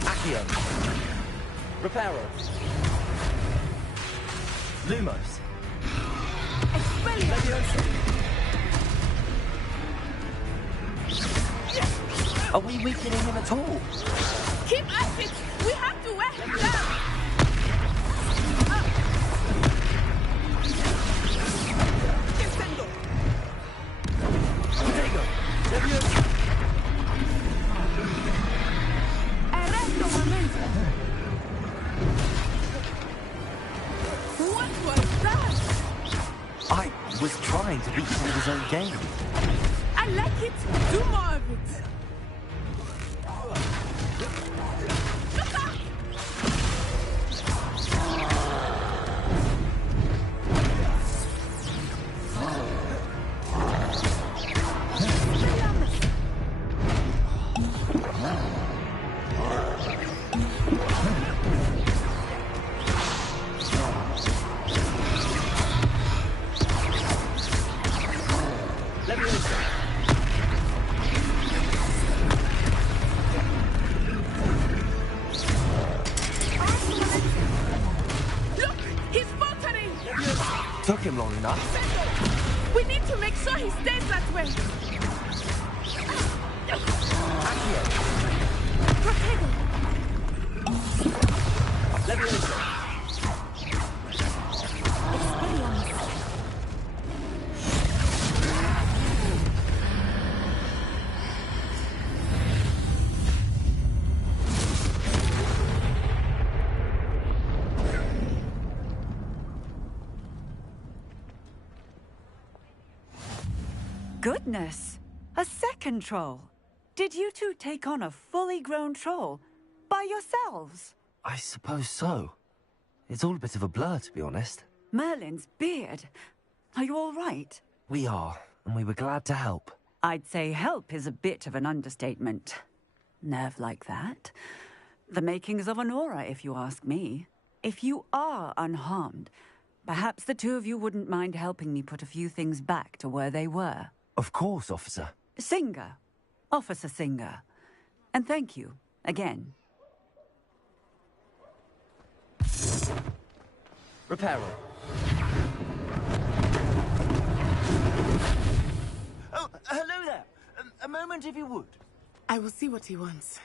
Accio. Reparo. Lumos. Are we weakening him at all? Keep at it! We have to wear him down! What was that? I was trying to beat him with his own game. I like it. Do more of it. Look, he's faltering. Took him long enough. We need to make sure he stays that way. Goodness! A second troll! Did you two take on a fully grown troll? By yourselves? I suppose so. It's all a bit of a blur, to be honest. Merlin's beard. Are you all right? We are, and we were glad to help. I'd say help is a bit of an understatement. Nerve like that. The makings of an aura, if you ask me. If you are unharmed, perhaps the two of you wouldn't mind helping me put a few things back to where they were. Of course, officer. Singer. Officer Singer. And thank you, again. Reparo. Oh, hello there. A moment, if you would. I will see what he wants.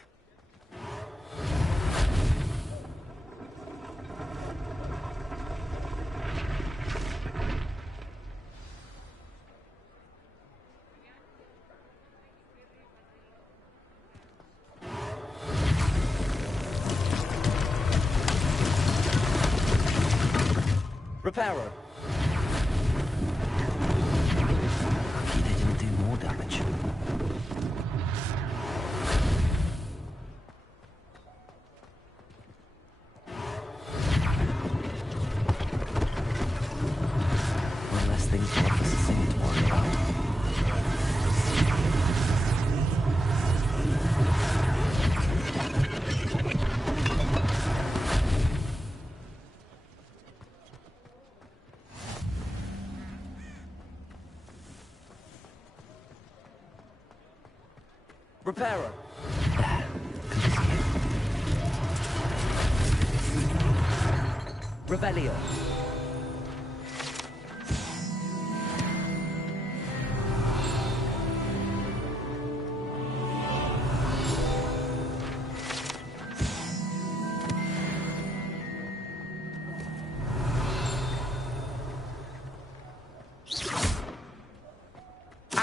Reparo. Lucky they didn't do more damage. One less thing for Officer Singer to worry about. Reparo. Revelio.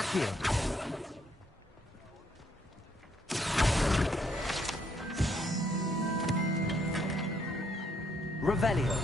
Accio. Revelio.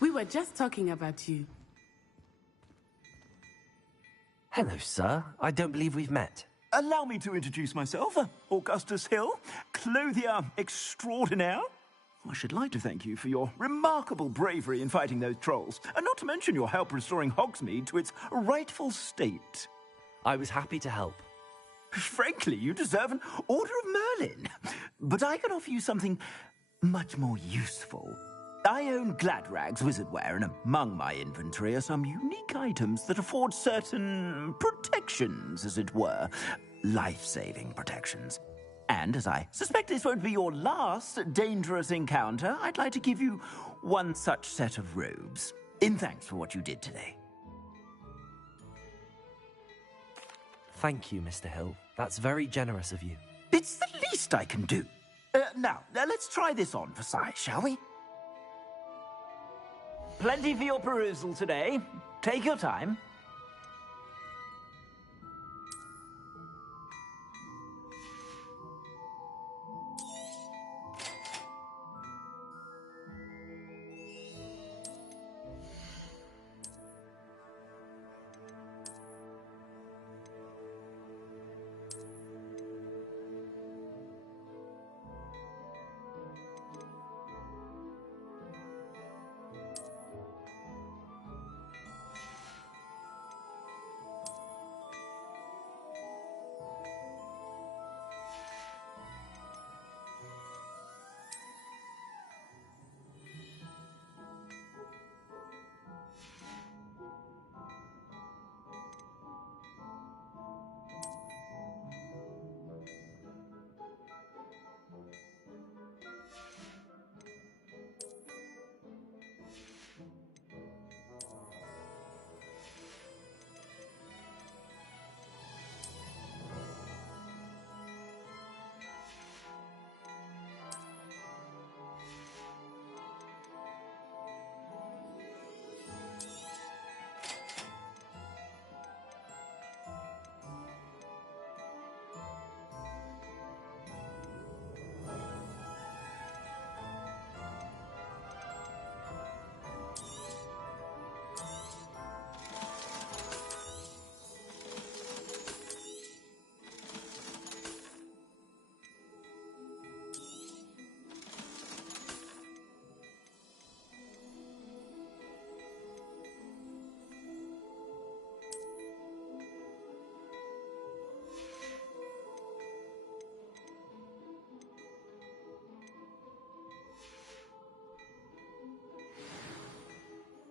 We were just talking about you. Hello, sir. I don't believe we've met. Allow me to introduce myself, Augustus Hill, clothier extraordinaire. I should like to thank you for your remarkable bravery in fighting those trolls, and not to mention your help restoring Hogsmeade to its rightful state. I was happy to help. Frankly, you deserve an Order of Merlin. But I can offer you something much more useful. I own Gladrag's wizardware, and among my inventory are some unique items that afford certain protections, as it were. Life-saving protections. And as I suspect this won't be your last dangerous encounter, I'd like to give you one such set of robes, in thanks for what you did today. Thank you, Mr. Hill. That's very generous of you. It's the least I can do. Now, let's try this on for size, shall we? Plenty for your perusal today. Take your time.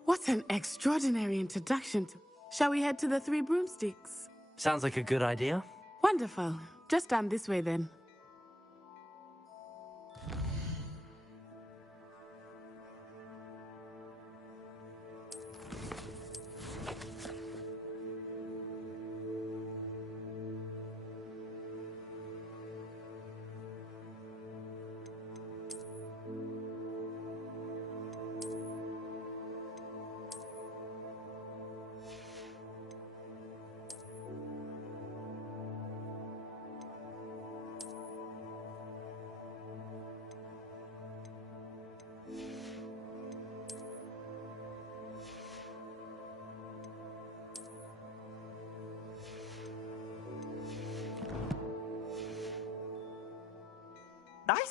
What an extraordinary introduction to... Shall we head to the Three Broomsticks? Sounds like a good idea. Wonderful. Just down this way then.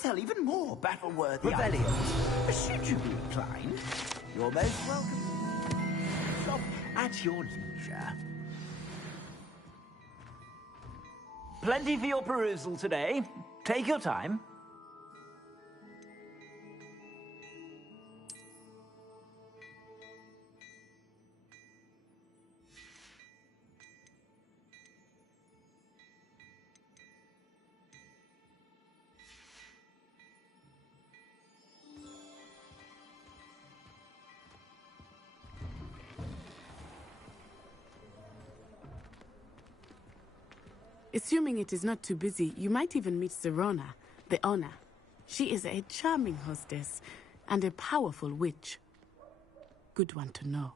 sell even more battle-worthy items. Should you be inclined, you're most welcome. Shop at your leisure. Plenty for your perusal today. Take your time. Assuming it is not too busy, you might even meet Serona, the owner. She is a charming hostess and a powerful witch. Good one to know.